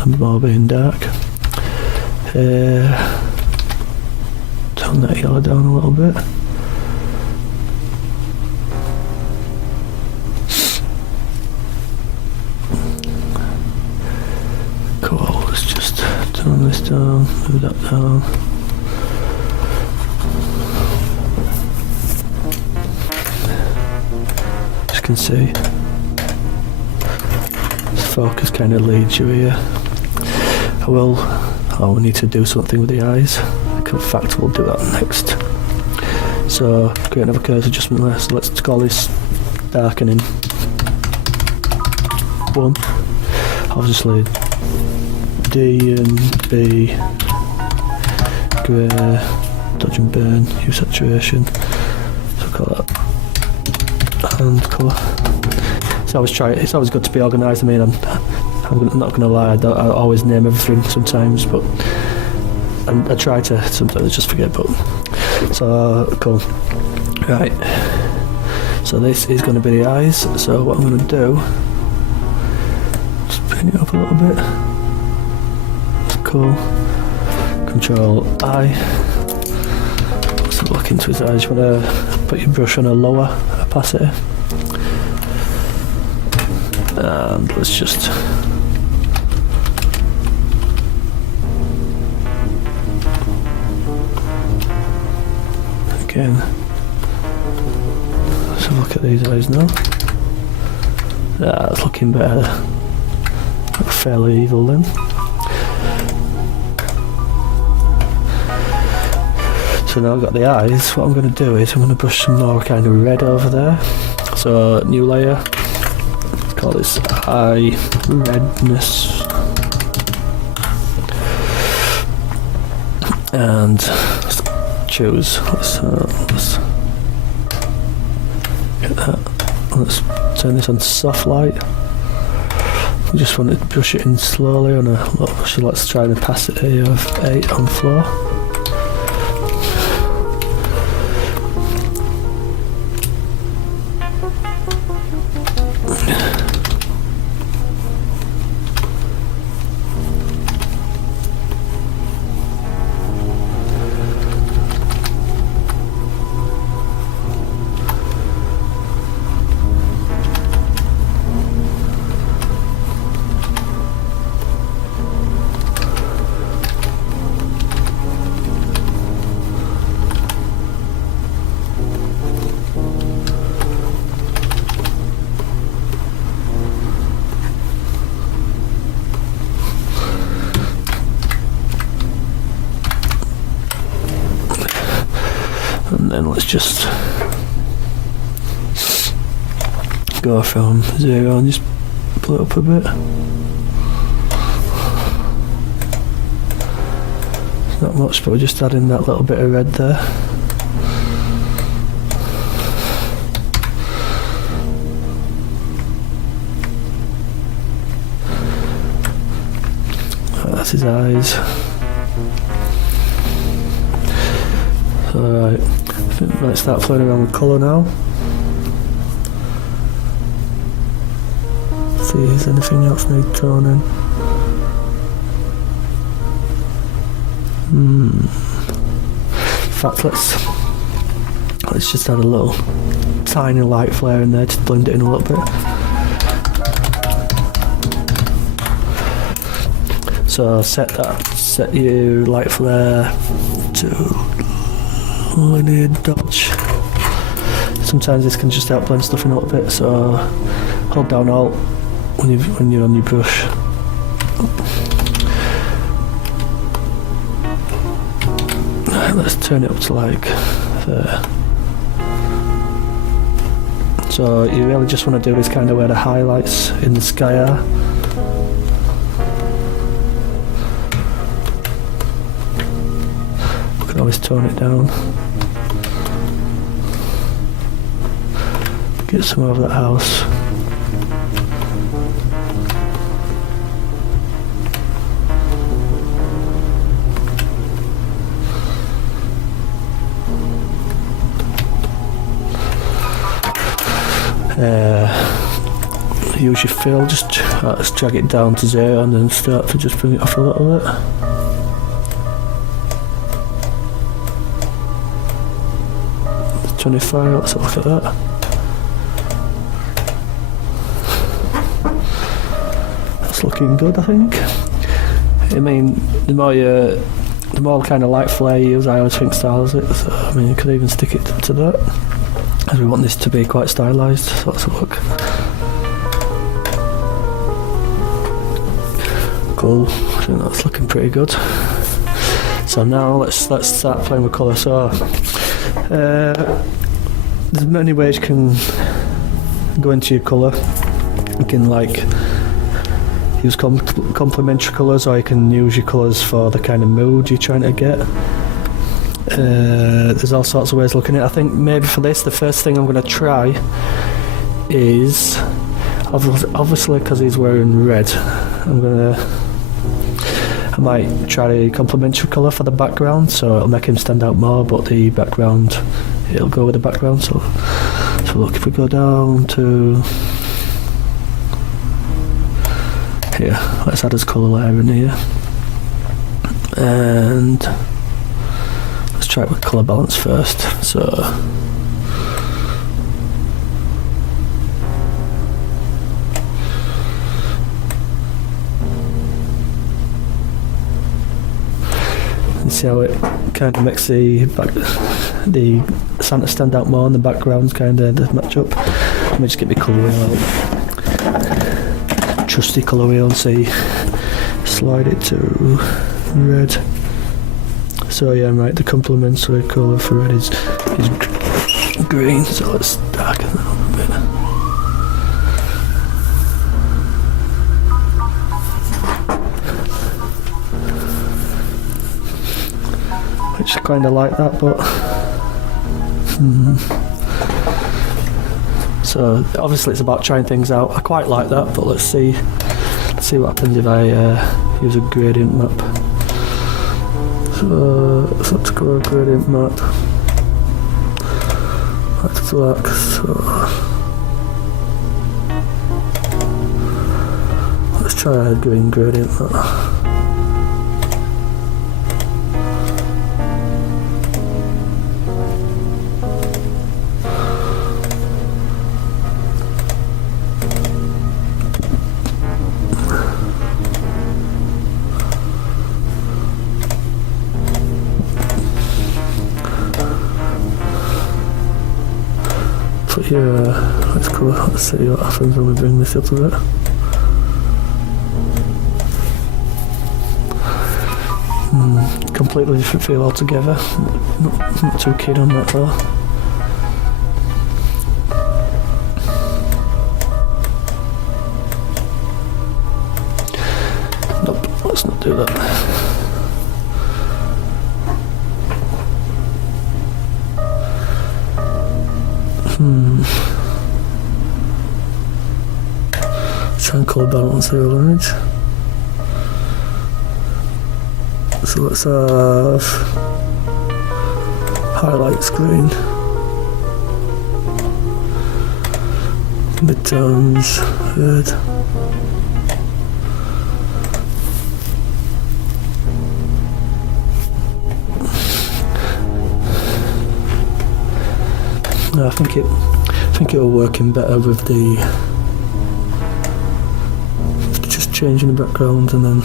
and more being dark. Turn that yellow down a little bit. Cool, let's just turn this down, move that down. As you can see, this focus kind of leads you here. We need to do something with the eyes. In fact, we'll do that next. So, create another curves adjustment there. So let's call this darkening 1. Obviously, D and B, grey, dodge and burn, hue saturation. So call that and colour. It's always good to be organised. I mean, I'm not going to lie, I always name everything sometimes, but and I try to sometimes just forget. But so cool, right? So this is going to be the eyes. So what I'm going to do, just bring it up a little bit. Cool. Control I. Let's have a look into his eyes. You want to put your brush on a lower opacity. And let's just again, let's have a look at these eyes now. That's looking better. Fairly evil then. So now I've got the eyes. What I'm going to do is I'm going to brush some more kind of red over there. So new layer. Let's call this eye redness. And let's choose. Let's get that. Let's turn this on soft light. We just want to brush it in slowly on a look. So let's try and opacity of 8 on floor. And then let's just go from 0 and just pull it up a bit. It's not much, but we're just adding that little bit of red there. That's his eyes. Alright, I think we might start playing around with colour now. See if there's anything else need thrown in. In fact, let's just add a little tiny light flare in there to blend it in a little bit. So set your light flare to linear dodge. Sometimes this can just help blend stuff in a little bit, so hold down Alt when you're on your brush. Let's turn it up to like there. So you really just want to do this kind of where the highlights in the sky are. We can always tone it down. Get some over that house. Use your fill, just let's drag it down to 0 and then start to just bring it off a little bit. It's 25, let's have a look at that. That's looking good, I think. I mean, the more kind of light flare you use, I always think styles it. So, I mean, you could even stick it to that, as we want this to be quite stylised. So let's have a look. Cool. I think that's looking pretty good. So now let's start playing with colour. So there's many ways you can go into your colour. You can like use complementary colours, or you can use your colours for the kind of mood you're trying to get. There's all sorts of ways of looking at it. I think maybe for this, the first thing I'm going to try is obviously because he's wearing red, I might try a complementary colour for the background, so it'll make him stand out more, but the background, it'll go with the background. So look, if we go down to here, let's add his colour layer in here, and let's try it with colour balance first. So see how it kind of makes the Santa stand out more and the backgrounds kind of match up. Let me just get my colour wheel out. Trusty colour wheel and see, slide it to red. So yeah, right, the complementary colour for red is green, so let's darken that up a bit. Which I kind of like that, but so obviously it's about trying things out. I quite like that, but let's see what happens if I use a gradient map. So let's go gradient map. That's black, so let's try a green gradient map. Put here, let's see what happens when we bring this up a bit. Completely different feel altogether. Not too keen on that though. Nope, let's not do that. Try and colour balance the other image. So let's have highlights green, midtones red, I think it'll work in better with the just changing the background and then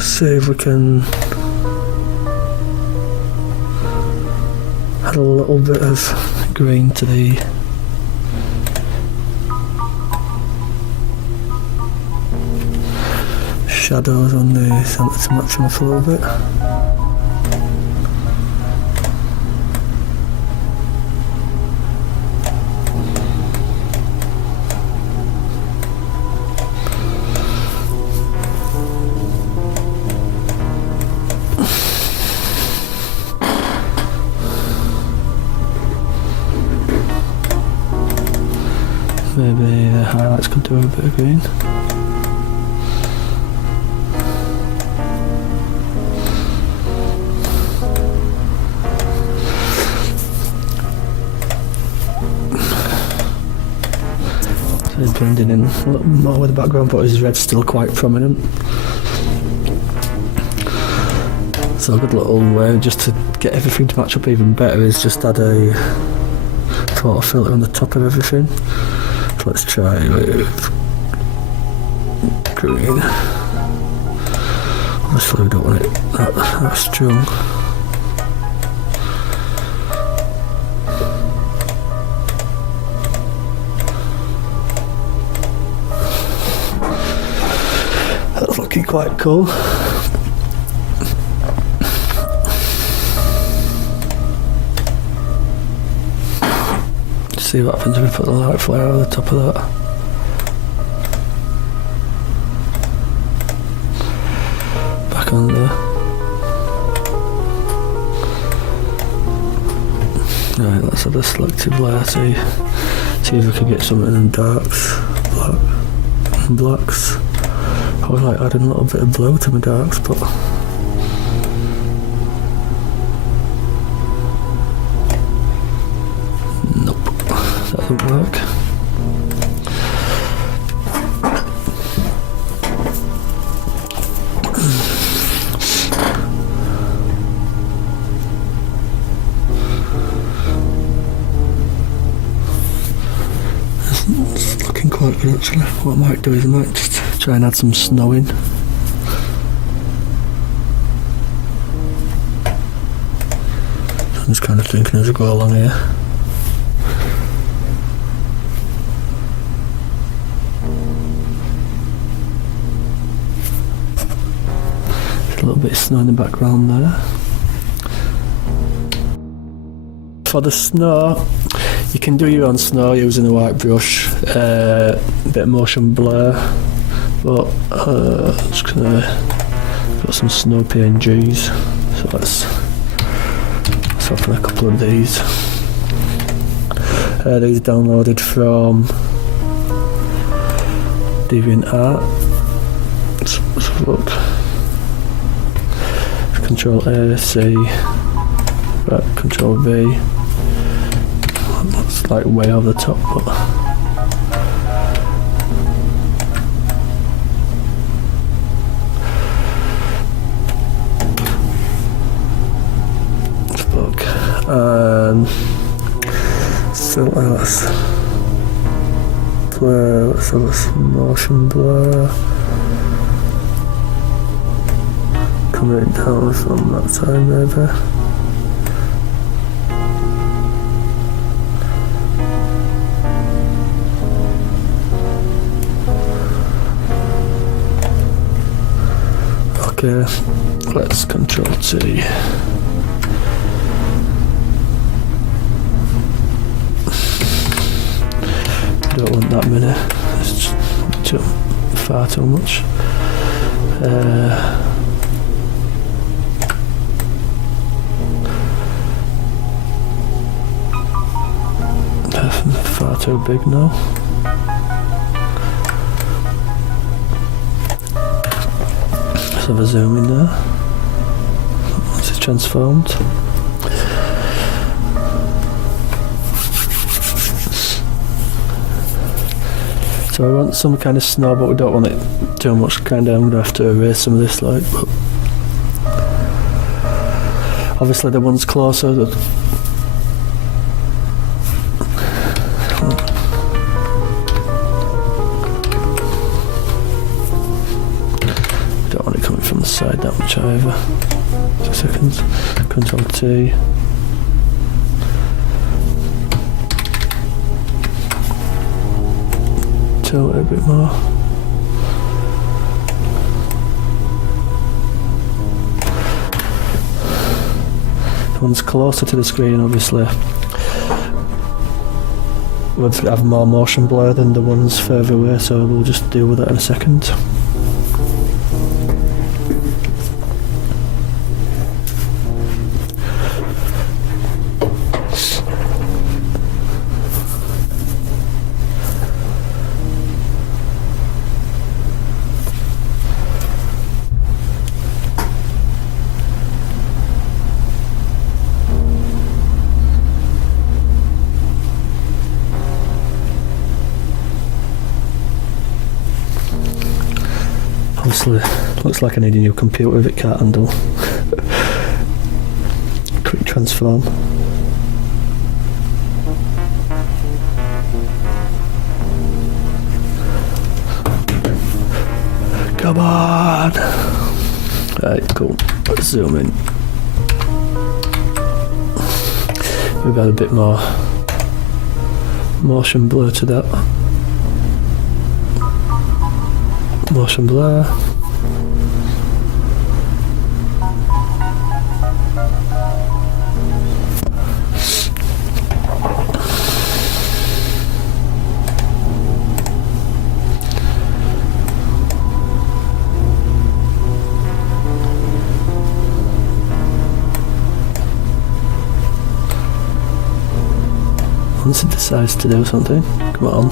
see if we can add a little bit of green to the shadows on the Santa to match them up a little bit. Maybe the highlights could do a bit of green. So he's blending in a little more with the background, but his red's still quite prominent. So a good little way just to get everything to match up even better is just add a photo filter on the top of everything. Let's try with green. Obviously we don't want it that strong. That's looking quite cool. see what happens if we put the light flare over the top of that. Back on there. Right, let's have a selective layer, see if we can get something in darks, black and blacks. I would like adding a little bit of blue to my darks, but nope, that doesn't work. It's looking quite good actually. What I might do is I might just try and add some snow in. I'm just kind of thinking as I go along here. There's a little bit of snow in the background there. For the snow, you can do your own snow using a white brush, a bit of motion blur, but I'm just gonna put some snow PNGs. So let's open a couple of these. These are downloaded from DeviantArt. Let's have a look. Control A, C, right, Control V. It's like way over the top, but let's look. And so let's blur. Let's have a motion blur. Coming down from that side, maybe. Okay, let's Control T. Don't want that many, it's just far too much. Far too big now. Let's have a zoom in there. Once it's transformed. So we want some kind of snow, but we don't want it too much. Kind of, I'm gonna have to erase some of this, like. But obviously, the ones closer. Don't want it coming from the side that much either. 2 seconds. Control T. Tilt it a bit more. The ones closer to the screen, obviously, would have more motion blur than the ones further away, so we'll just deal with that in a second. Obviously, looks like I need a new computer if it can't handle quick transform. Come on! Right, cool. Let's zoom in. We've got a bit more motion blur to that. Motion blur. Spencer decides to do something. Come on.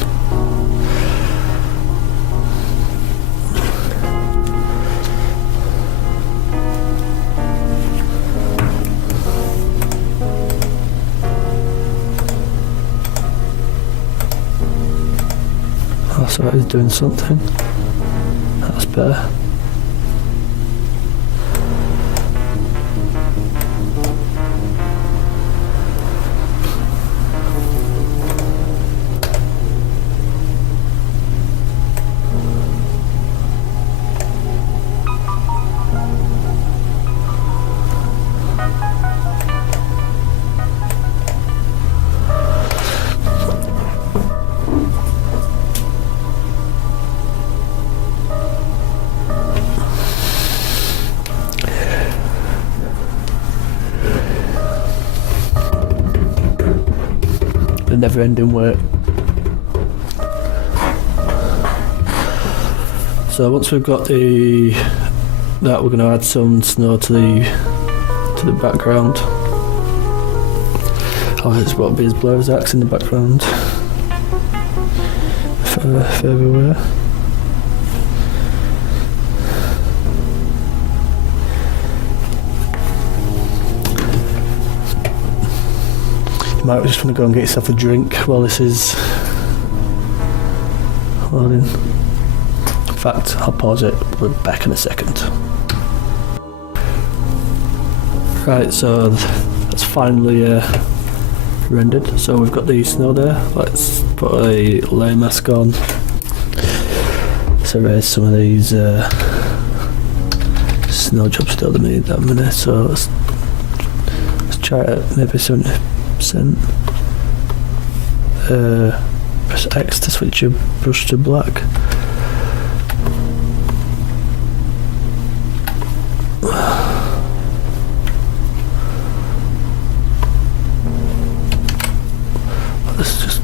Oh, so he's doing something. That's better. The never-ending work. So once we've got that, we're going to add some snow to the background. Oh, it's what be as blur as X in the background. Further away. You might just want to go and get yourself a drink while this is loading. In fact, I'll pause it. We'll be back in a second. Right, so that's finally rendered. So we've got the snow there. Let's put a layer mask on. Let's erase some of these snow jobs still don't need that many. So let's try it at maybe 70%. Press X to switch your brush to black. Let's just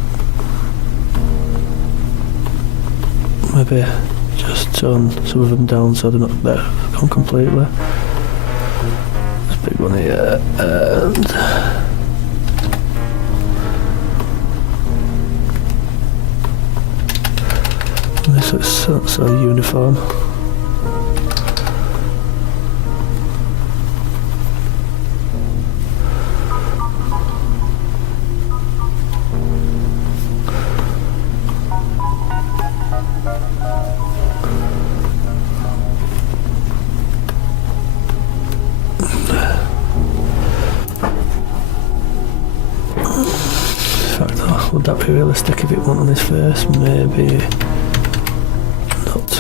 maybe just turn some of them down so they're not there gone completely. This big one here and this is so uniform. Would that be realistic if it went on his face? Maybe not.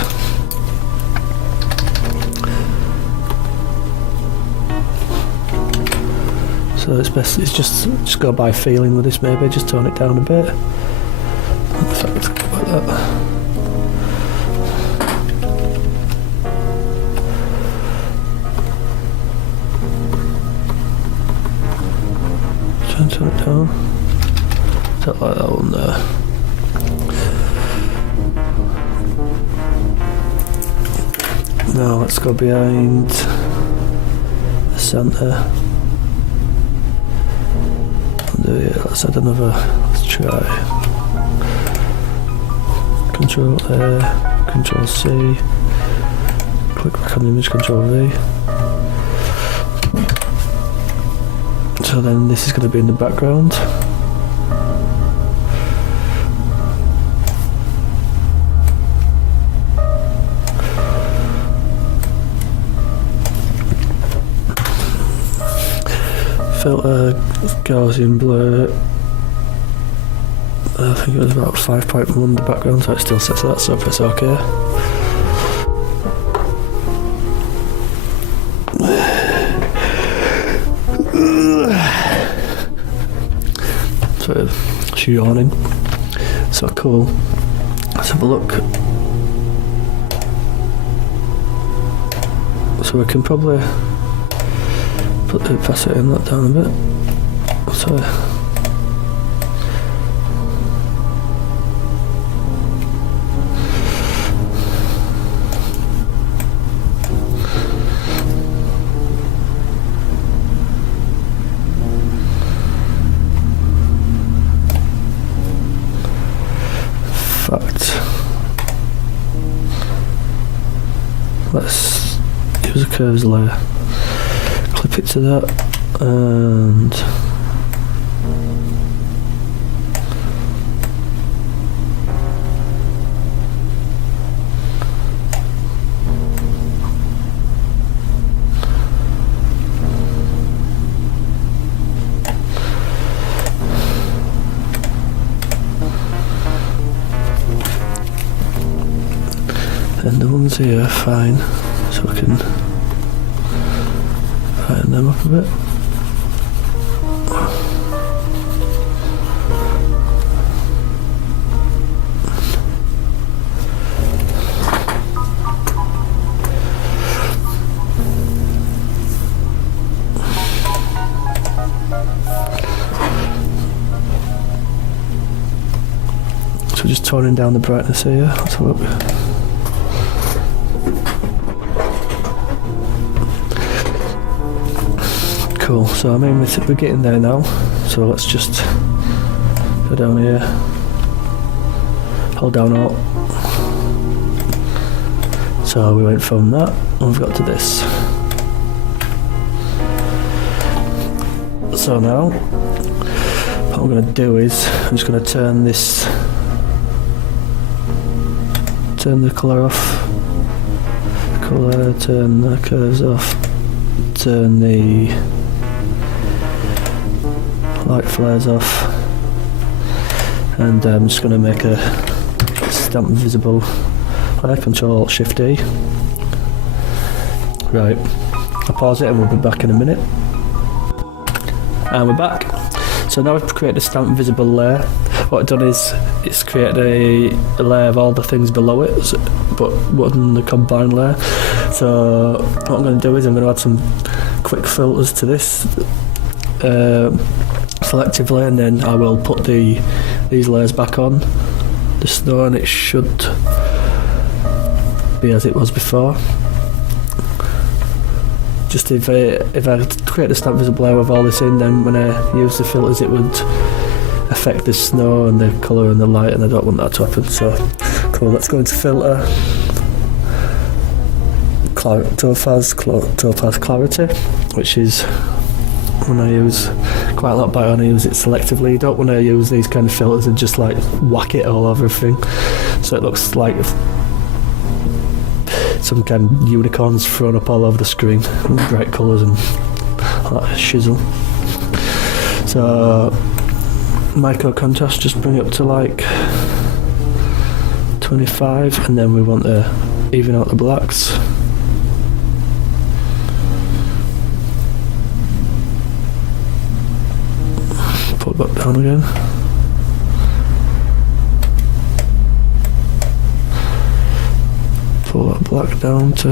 So it's best it's just go by feeling with this, maybe just tone it down a bit. Perfect, like that. Try and turn it down. Don't like that one there. Now let's go behind the centre. Let's add another. Let's try. Control A, Control C. Click back on the image. Control V. So then this is going to be in the background. Filter Gaussian blur. I think it was about 5.1 the background, so it still sets that, so press OK. So she's yawning. So cool. Let's have a look. So we can probably put the opacity in that down a bit. So fact, let's use a curves layer, clip it to that, and the ones here are fine, so I can tighten them up a bit. So just toning down the brightness here. Let's have a look. Cool, so I mean we're getting there now, so let's just go down here, hold down Alt. So we went from that and we've got to this. So now what I'm going to do is I'm just going to turn the colour off, turn the curves off, turn the light flares off, and I'm just going to make a stamp visible layer, Control Shift D. Right, I'll pause it and we'll be back in a minute. And we're back. So now we've created a stamp visible layer. What I've done is it's created a layer of all the things below it, but one the combined layer. So what I'm going to do is I'm going to add some quick filters to this selectively, and then I will put these layers back on the snow, and it should be as it was before. Just if I create a stamp visible layer with all this in, then when I use the filters it would affect the snow and the colour and the light, and I don't want that to happen. So cool, let's go into filter, topaz clarity, which is when I use quite a lot, but I want to use it selectively. You don't want to use these kind of filters and just like whack it all over everything, so it looks like some kind of unicorns thrown up all over the screen, bright colours and all that shizzle. So micro contrast, just bring it up to like 25, and then we want to even out the blacks. Put it back down again. Pull that black down to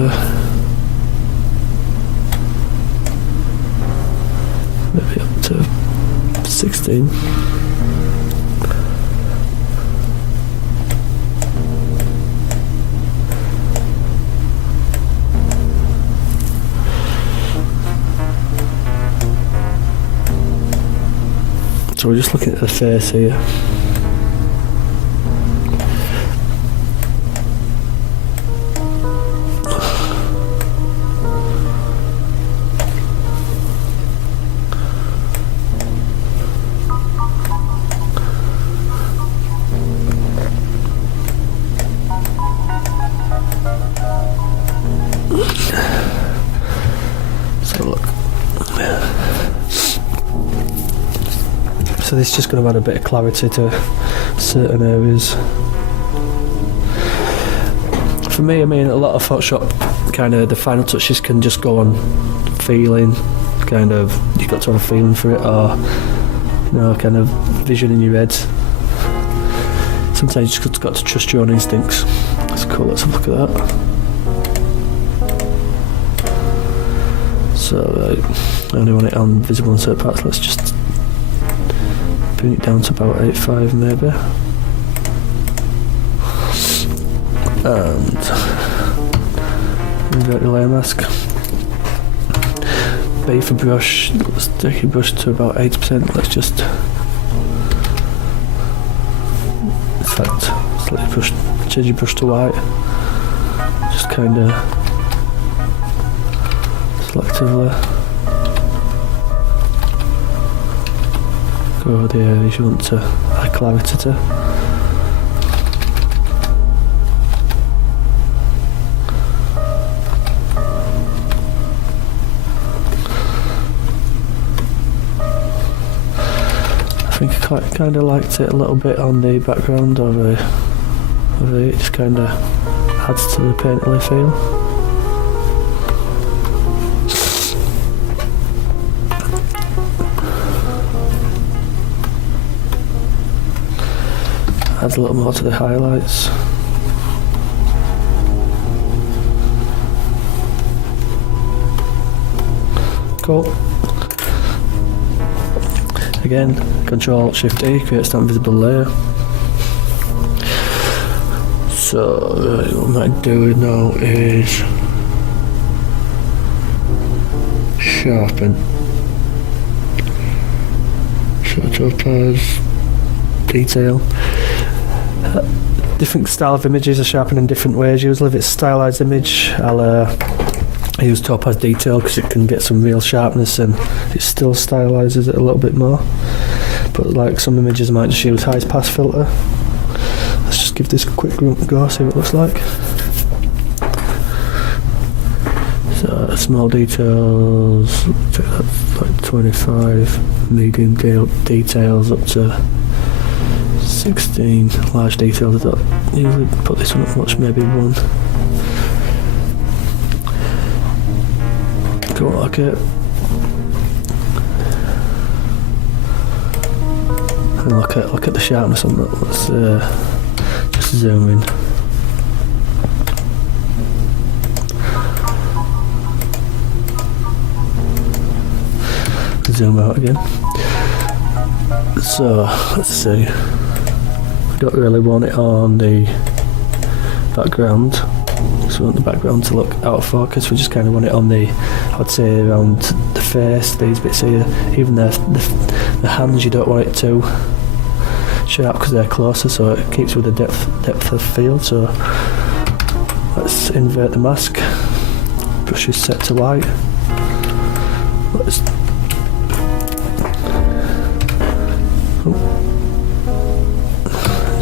maybe up to 16. So we're just looking at the face here. So this is just going to add a bit of clarity to certain areas. For me, I mean, a lot of Photoshop, kind of the final touches can just go on feeling, kind of, you've got to have a feeling for it, or, you know, kind of vision in your head. Sometimes you just got to trust your own instincts. That's cool, let's have a look at that. So, I only want it on visible in certain parts, let's just bring it down to about 8.5 maybe. And invert the layer mask. B for brush, let's take your brush to about 80%, let's just, in fact, Just let your change your brush to white. Just kind of selectively go over the areas you want to add clarity to. I think I kind of liked it a little bit on the background of it. It just kind of adds to the painterly feel. Adds a little more to the highlights. Cool. Again, Control-Shift-E creates that invisible layer. So what I might do now is sharpen. Sort of as detail. Different style of images are sharpened in different ways. Usually if it's a stylized image, I use topaz detail because it can get some real sharpness and it still stylizes it a little bit more. But like some images I might just use high pass filter. Let's just give this a quick go, see what it looks like. So small details, take that like 25, medium details up to 16, large details. I don't usually put this one up much, maybe 1. Don't like it. And look at the sharpness on that. Let's just zoom in. Zoom out again. So let's see. We don't really want it on the background. So we want the background to look out of focus. We just kind of want it on the, I'd say around the face, these bits here. Even the hands, you don't want it too sharp because they're closer, so it keeps with the depth of field. So let's invert the mask. Brush is set to white. Let's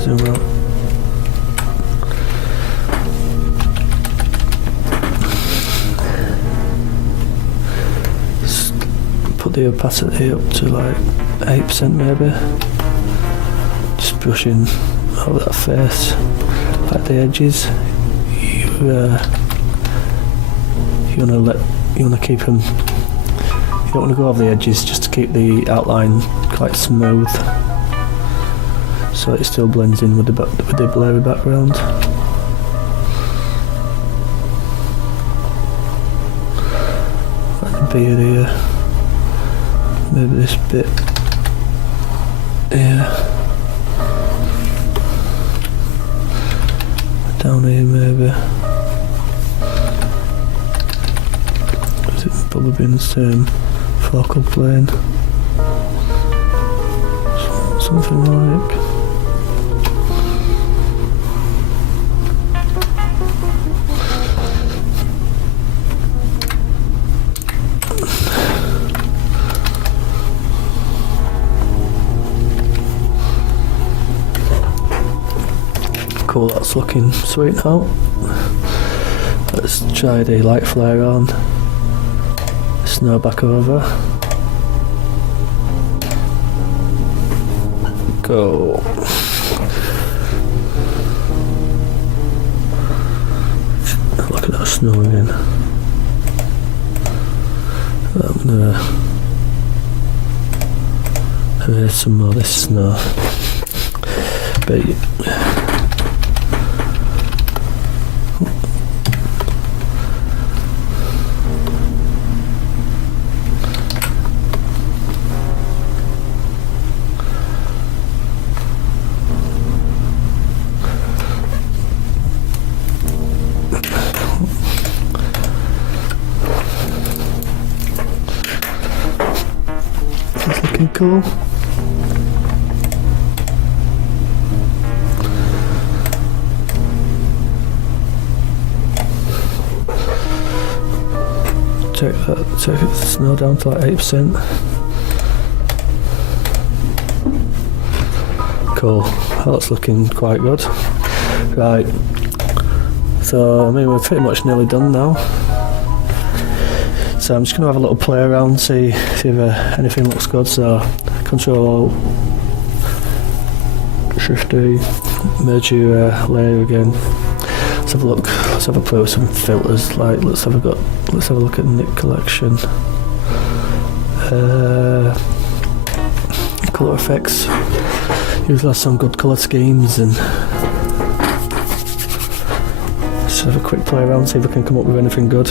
zoom out. Put the opacity up to like 8% maybe. Just brushing over that face, like the edges. You wanna keep them. You don't want to go over the edges, just to keep the outline quite smooth, so it still blends in with the blurry background. Like the beard here. Maybe this bit here, down here maybe. It's probably in the same focal plane. Something like. Cool, that's looking sweet now. Let's try the light flare on. Snow back over. Go. Look at that snow again. I'm gonna erase some more of this snow. But it's looking cool. take the snow down to like 8%. Cool, that's looking quite good. Right, so I mean we're pretty much nearly done now. So I'm just going to have a little play around, see if anything looks good. So Control Shift D, merge your layer again. Let's have a look. Let's have a play with some filters. Like let's have a look at Nick Collection. Color effects. Usually has some good colour schemes, and just have a quick play around, see if I can come up with anything good.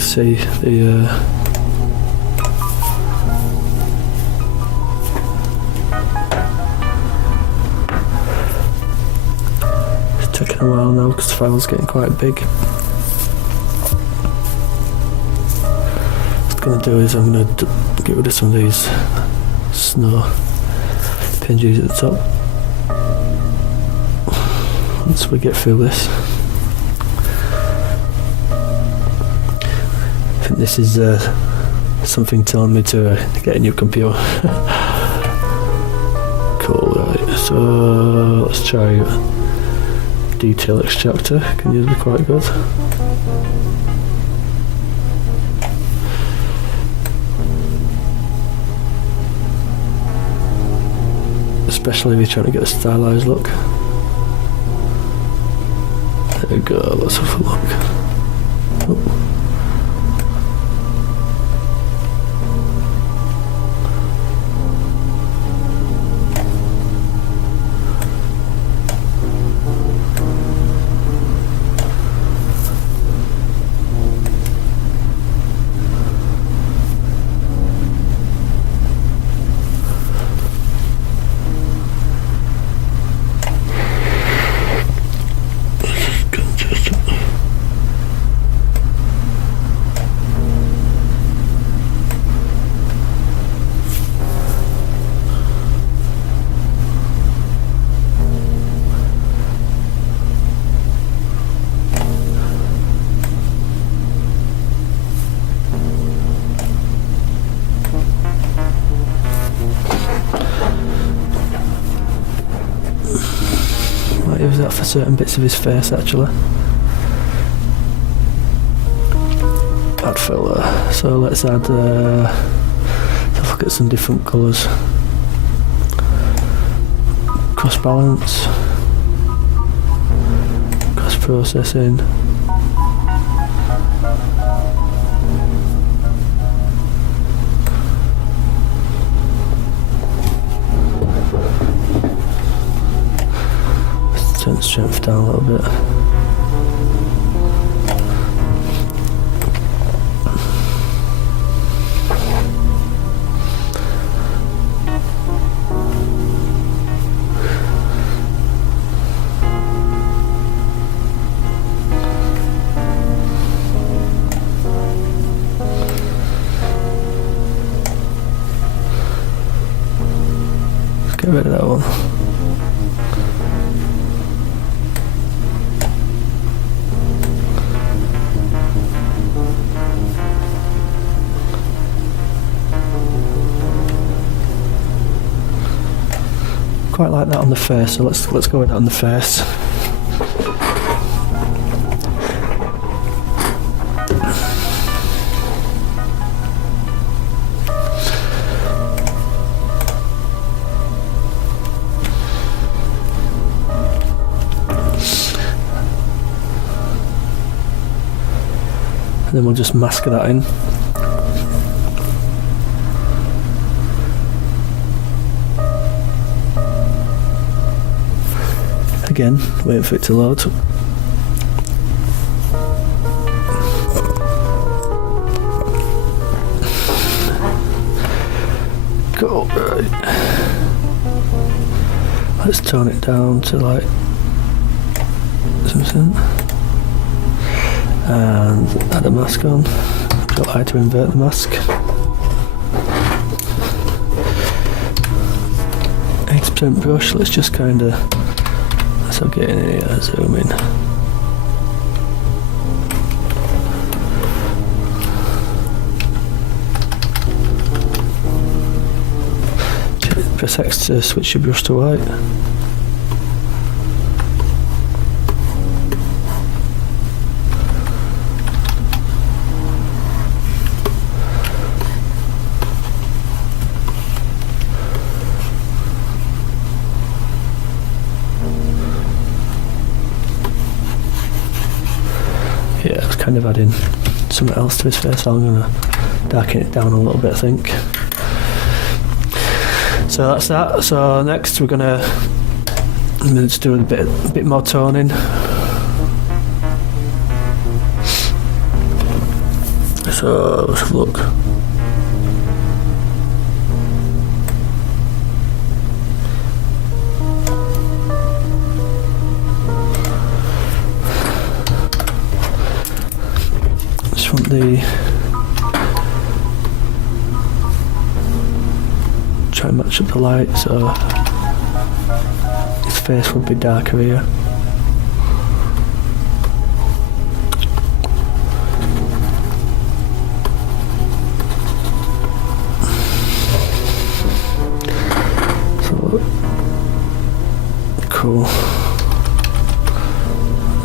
See the it's taking a while now because the file's getting quite big. What I'm going to do is I'm going to get rid of some of these snow pinches at the top once we get through this. This is something telling me to get a new computer. Cool, right, so let's try detail extractor, can usually be quite good. Especially if you're trying to get a stylized look. There we go, let's have a look. Oh. Use that for certain bits of his face actually. Add filler. So let's add let's look at some different colours. Cross balance, cross processing. Turn the strength down a little bit. Let's get rid of that one. Quite like that on the face, so let's go with that on the face. And then we'll just mask that in. Again, wait for it to load. Cool, right. Let's tone it down to like something. And add a mask on. Don't like to invert the mask. 80% brush, let's just kinda, so get in here, zoom in. Press X to switch your brush to white. Yeah, it's kind of adding something else to his face, so I'm going to darken it down a little bit, I think. So that's that. So next we're going to just do a bit more toning. So let's have a look. Just want try and match up the light so his face would be darker here. So cool.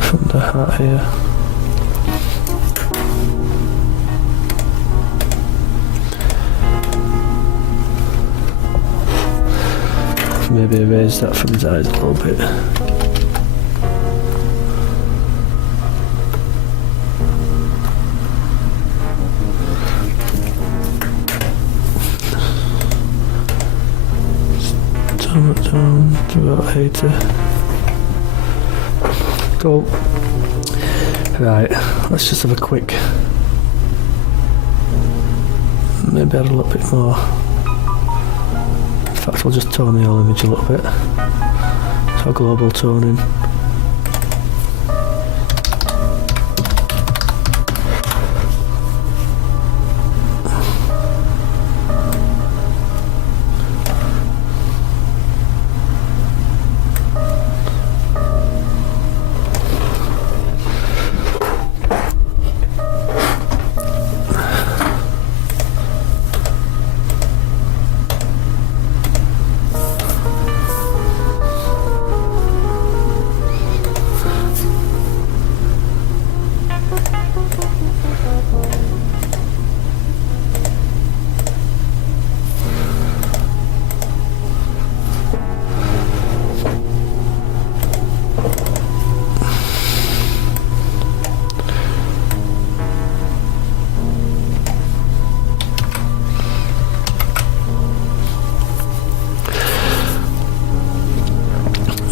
From the hat here. Maybe erase that from his eyes a little bit. Tone it down to about 80. Cool. Right, let's just have a quick. Maybe add a little bit more. In fact, I'll just tone the whole image a little bit. So global toning.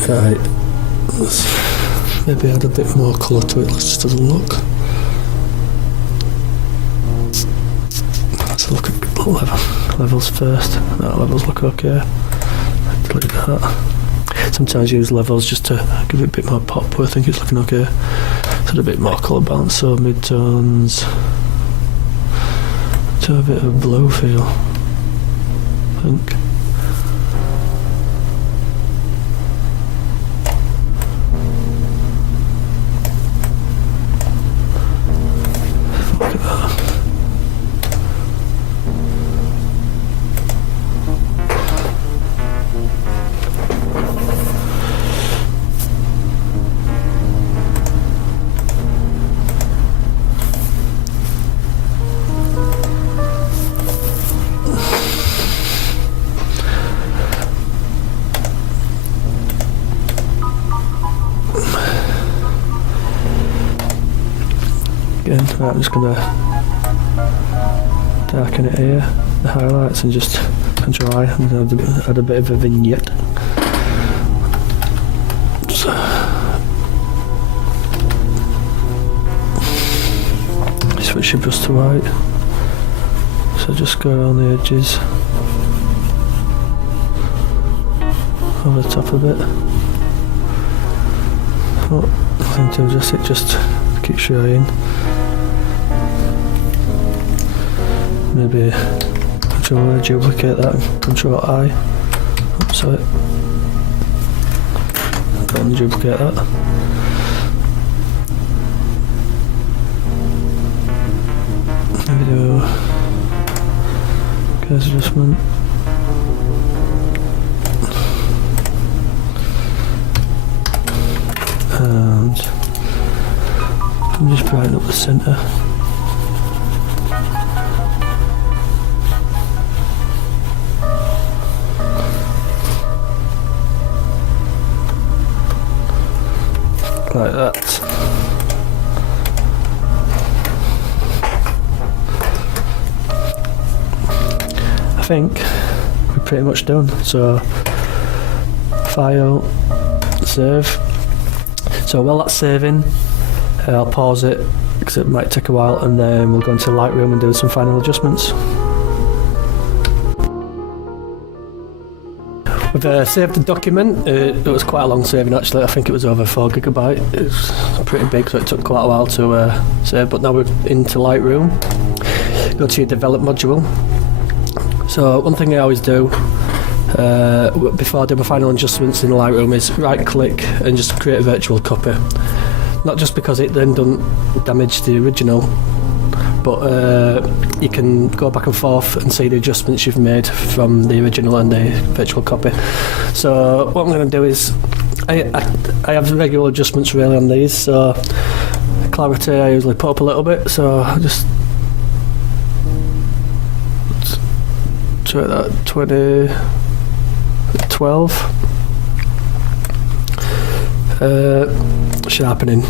Right, let's maybe add a bit more colour to it, let's just have a look. Let's look at levels first. No, levels look okay. Delete that. Sometimes use levels just to give it a bit more pop, but I think it's looking okay. So a bit more colour balance, so mid-tones to a bit of a blue feel, I think. Again, right, I'm just going to darken it here, the highlights, and just Control I and add a bit of a vignette. So, switch your brush to white. So just go around the edges. over the top of it. Oh, nothing to adjust it, just keep showing. Maybe Control duplicate that, Control I. Oops, sorry. Go and duplicate that. Maybe do case adjustment. And I'm just brighten up the centre. Like that. I think we're pretty much done. So file, save. So while that's saving, I'll pause it because it might take a while, and then we'll go into Lightroom and do some final adjustments. We've saved the document. It was quite a long saving actually. I think it was over 4 GB. It's pretty big, so it took quite a while to save. But now we're into Lightroom. Go to your develop module. So one thing I always do before I do my final adjustments in Lightroom is right click and just create a virtual copy. Not just because it then doesn't damage the original, but you can go back and forth and see the adjustments you've made from the original and the virtual copy. So what I'm going to do is I have regular adjustments really on these, so clarity I usually put up a little bit, so I just try that 12. Sharpening.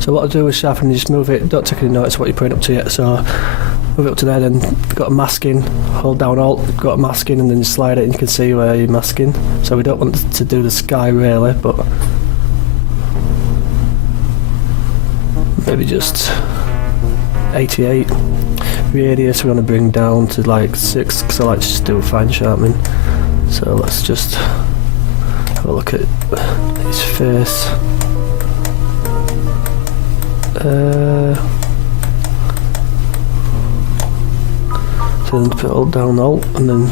So what I'll do with sharpening is just move it, don't take any notice of what you're putting up to yet, so move it up to there, then got a masking, hold down Alt, got a masking, and then you slide it and you can see where you're masking. So we don't want to do the sky really, but maybe just 88. Radius we're going to bring down to like 6 because I like to just do fine sharpening. So let's just have a look at his face. So then put Alt down Alt, and then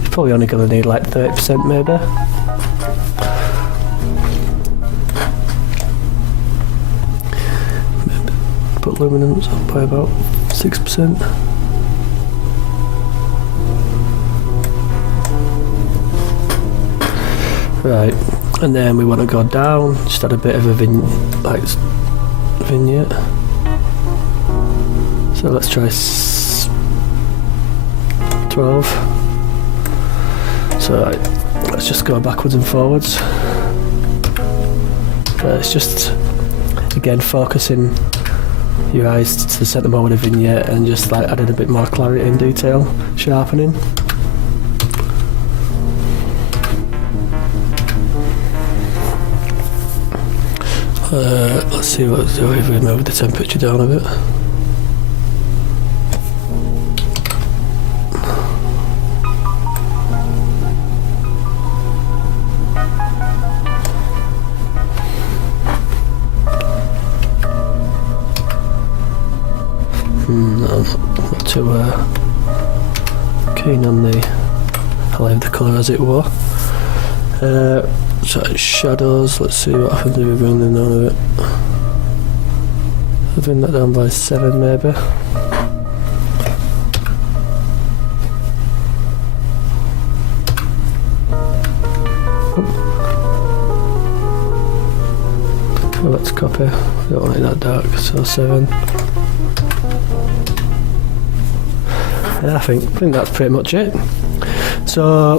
it's probably only going to need like 30% maybe. Put luminance up by about 6%. Right, and then we want to go down, just add a bit of a vignette. So let's try 12. So right, let's just go backwards and forwards. It's just again focusing your eyes to the centre more with a vignette and just like adding a bit more clarity and detail, sharpening. Let's see what we'll do if we move the temperature down a bit. No, not too keen on the. I'll leave the colour as it were. So shadows, let's see what happens if we bring them down a bit. I'll bring that down by 7 maybe. Well, let's copy, I don't want it that dark, so 7. Yeah, I think that's pretty much it. So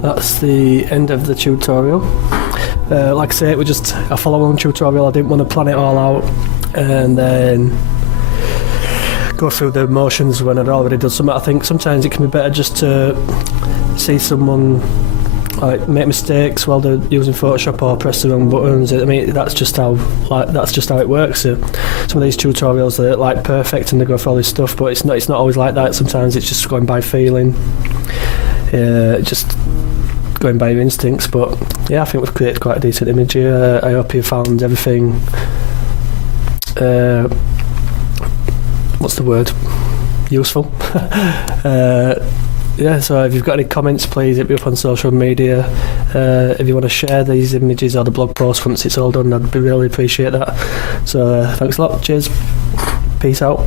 that's the end of the tutorial. Like I say, it was just a follow-on tutorial. I didn't want to plan it all out and then go through the motions when I'd already done something. I think sometimes it can be better just to see someone like make mistakes while they're using Photoshop or press the wrong buttons. I mean, that's just how it works. So some of these tutorials, they're like perfect and they go for all this stuff, but it's not always like that. Sometimes it's just going by feeling, just going by your instincts. But yeah, I think we've created quite a decent image here. I hope you found everything, what's the word, useful. Yeah, so if you've got any comments, please hit me up on social media. If you want to share these images or the blog post once it's all done, I'd really appreciate that. So thanks a lot. Cheers. Peace out.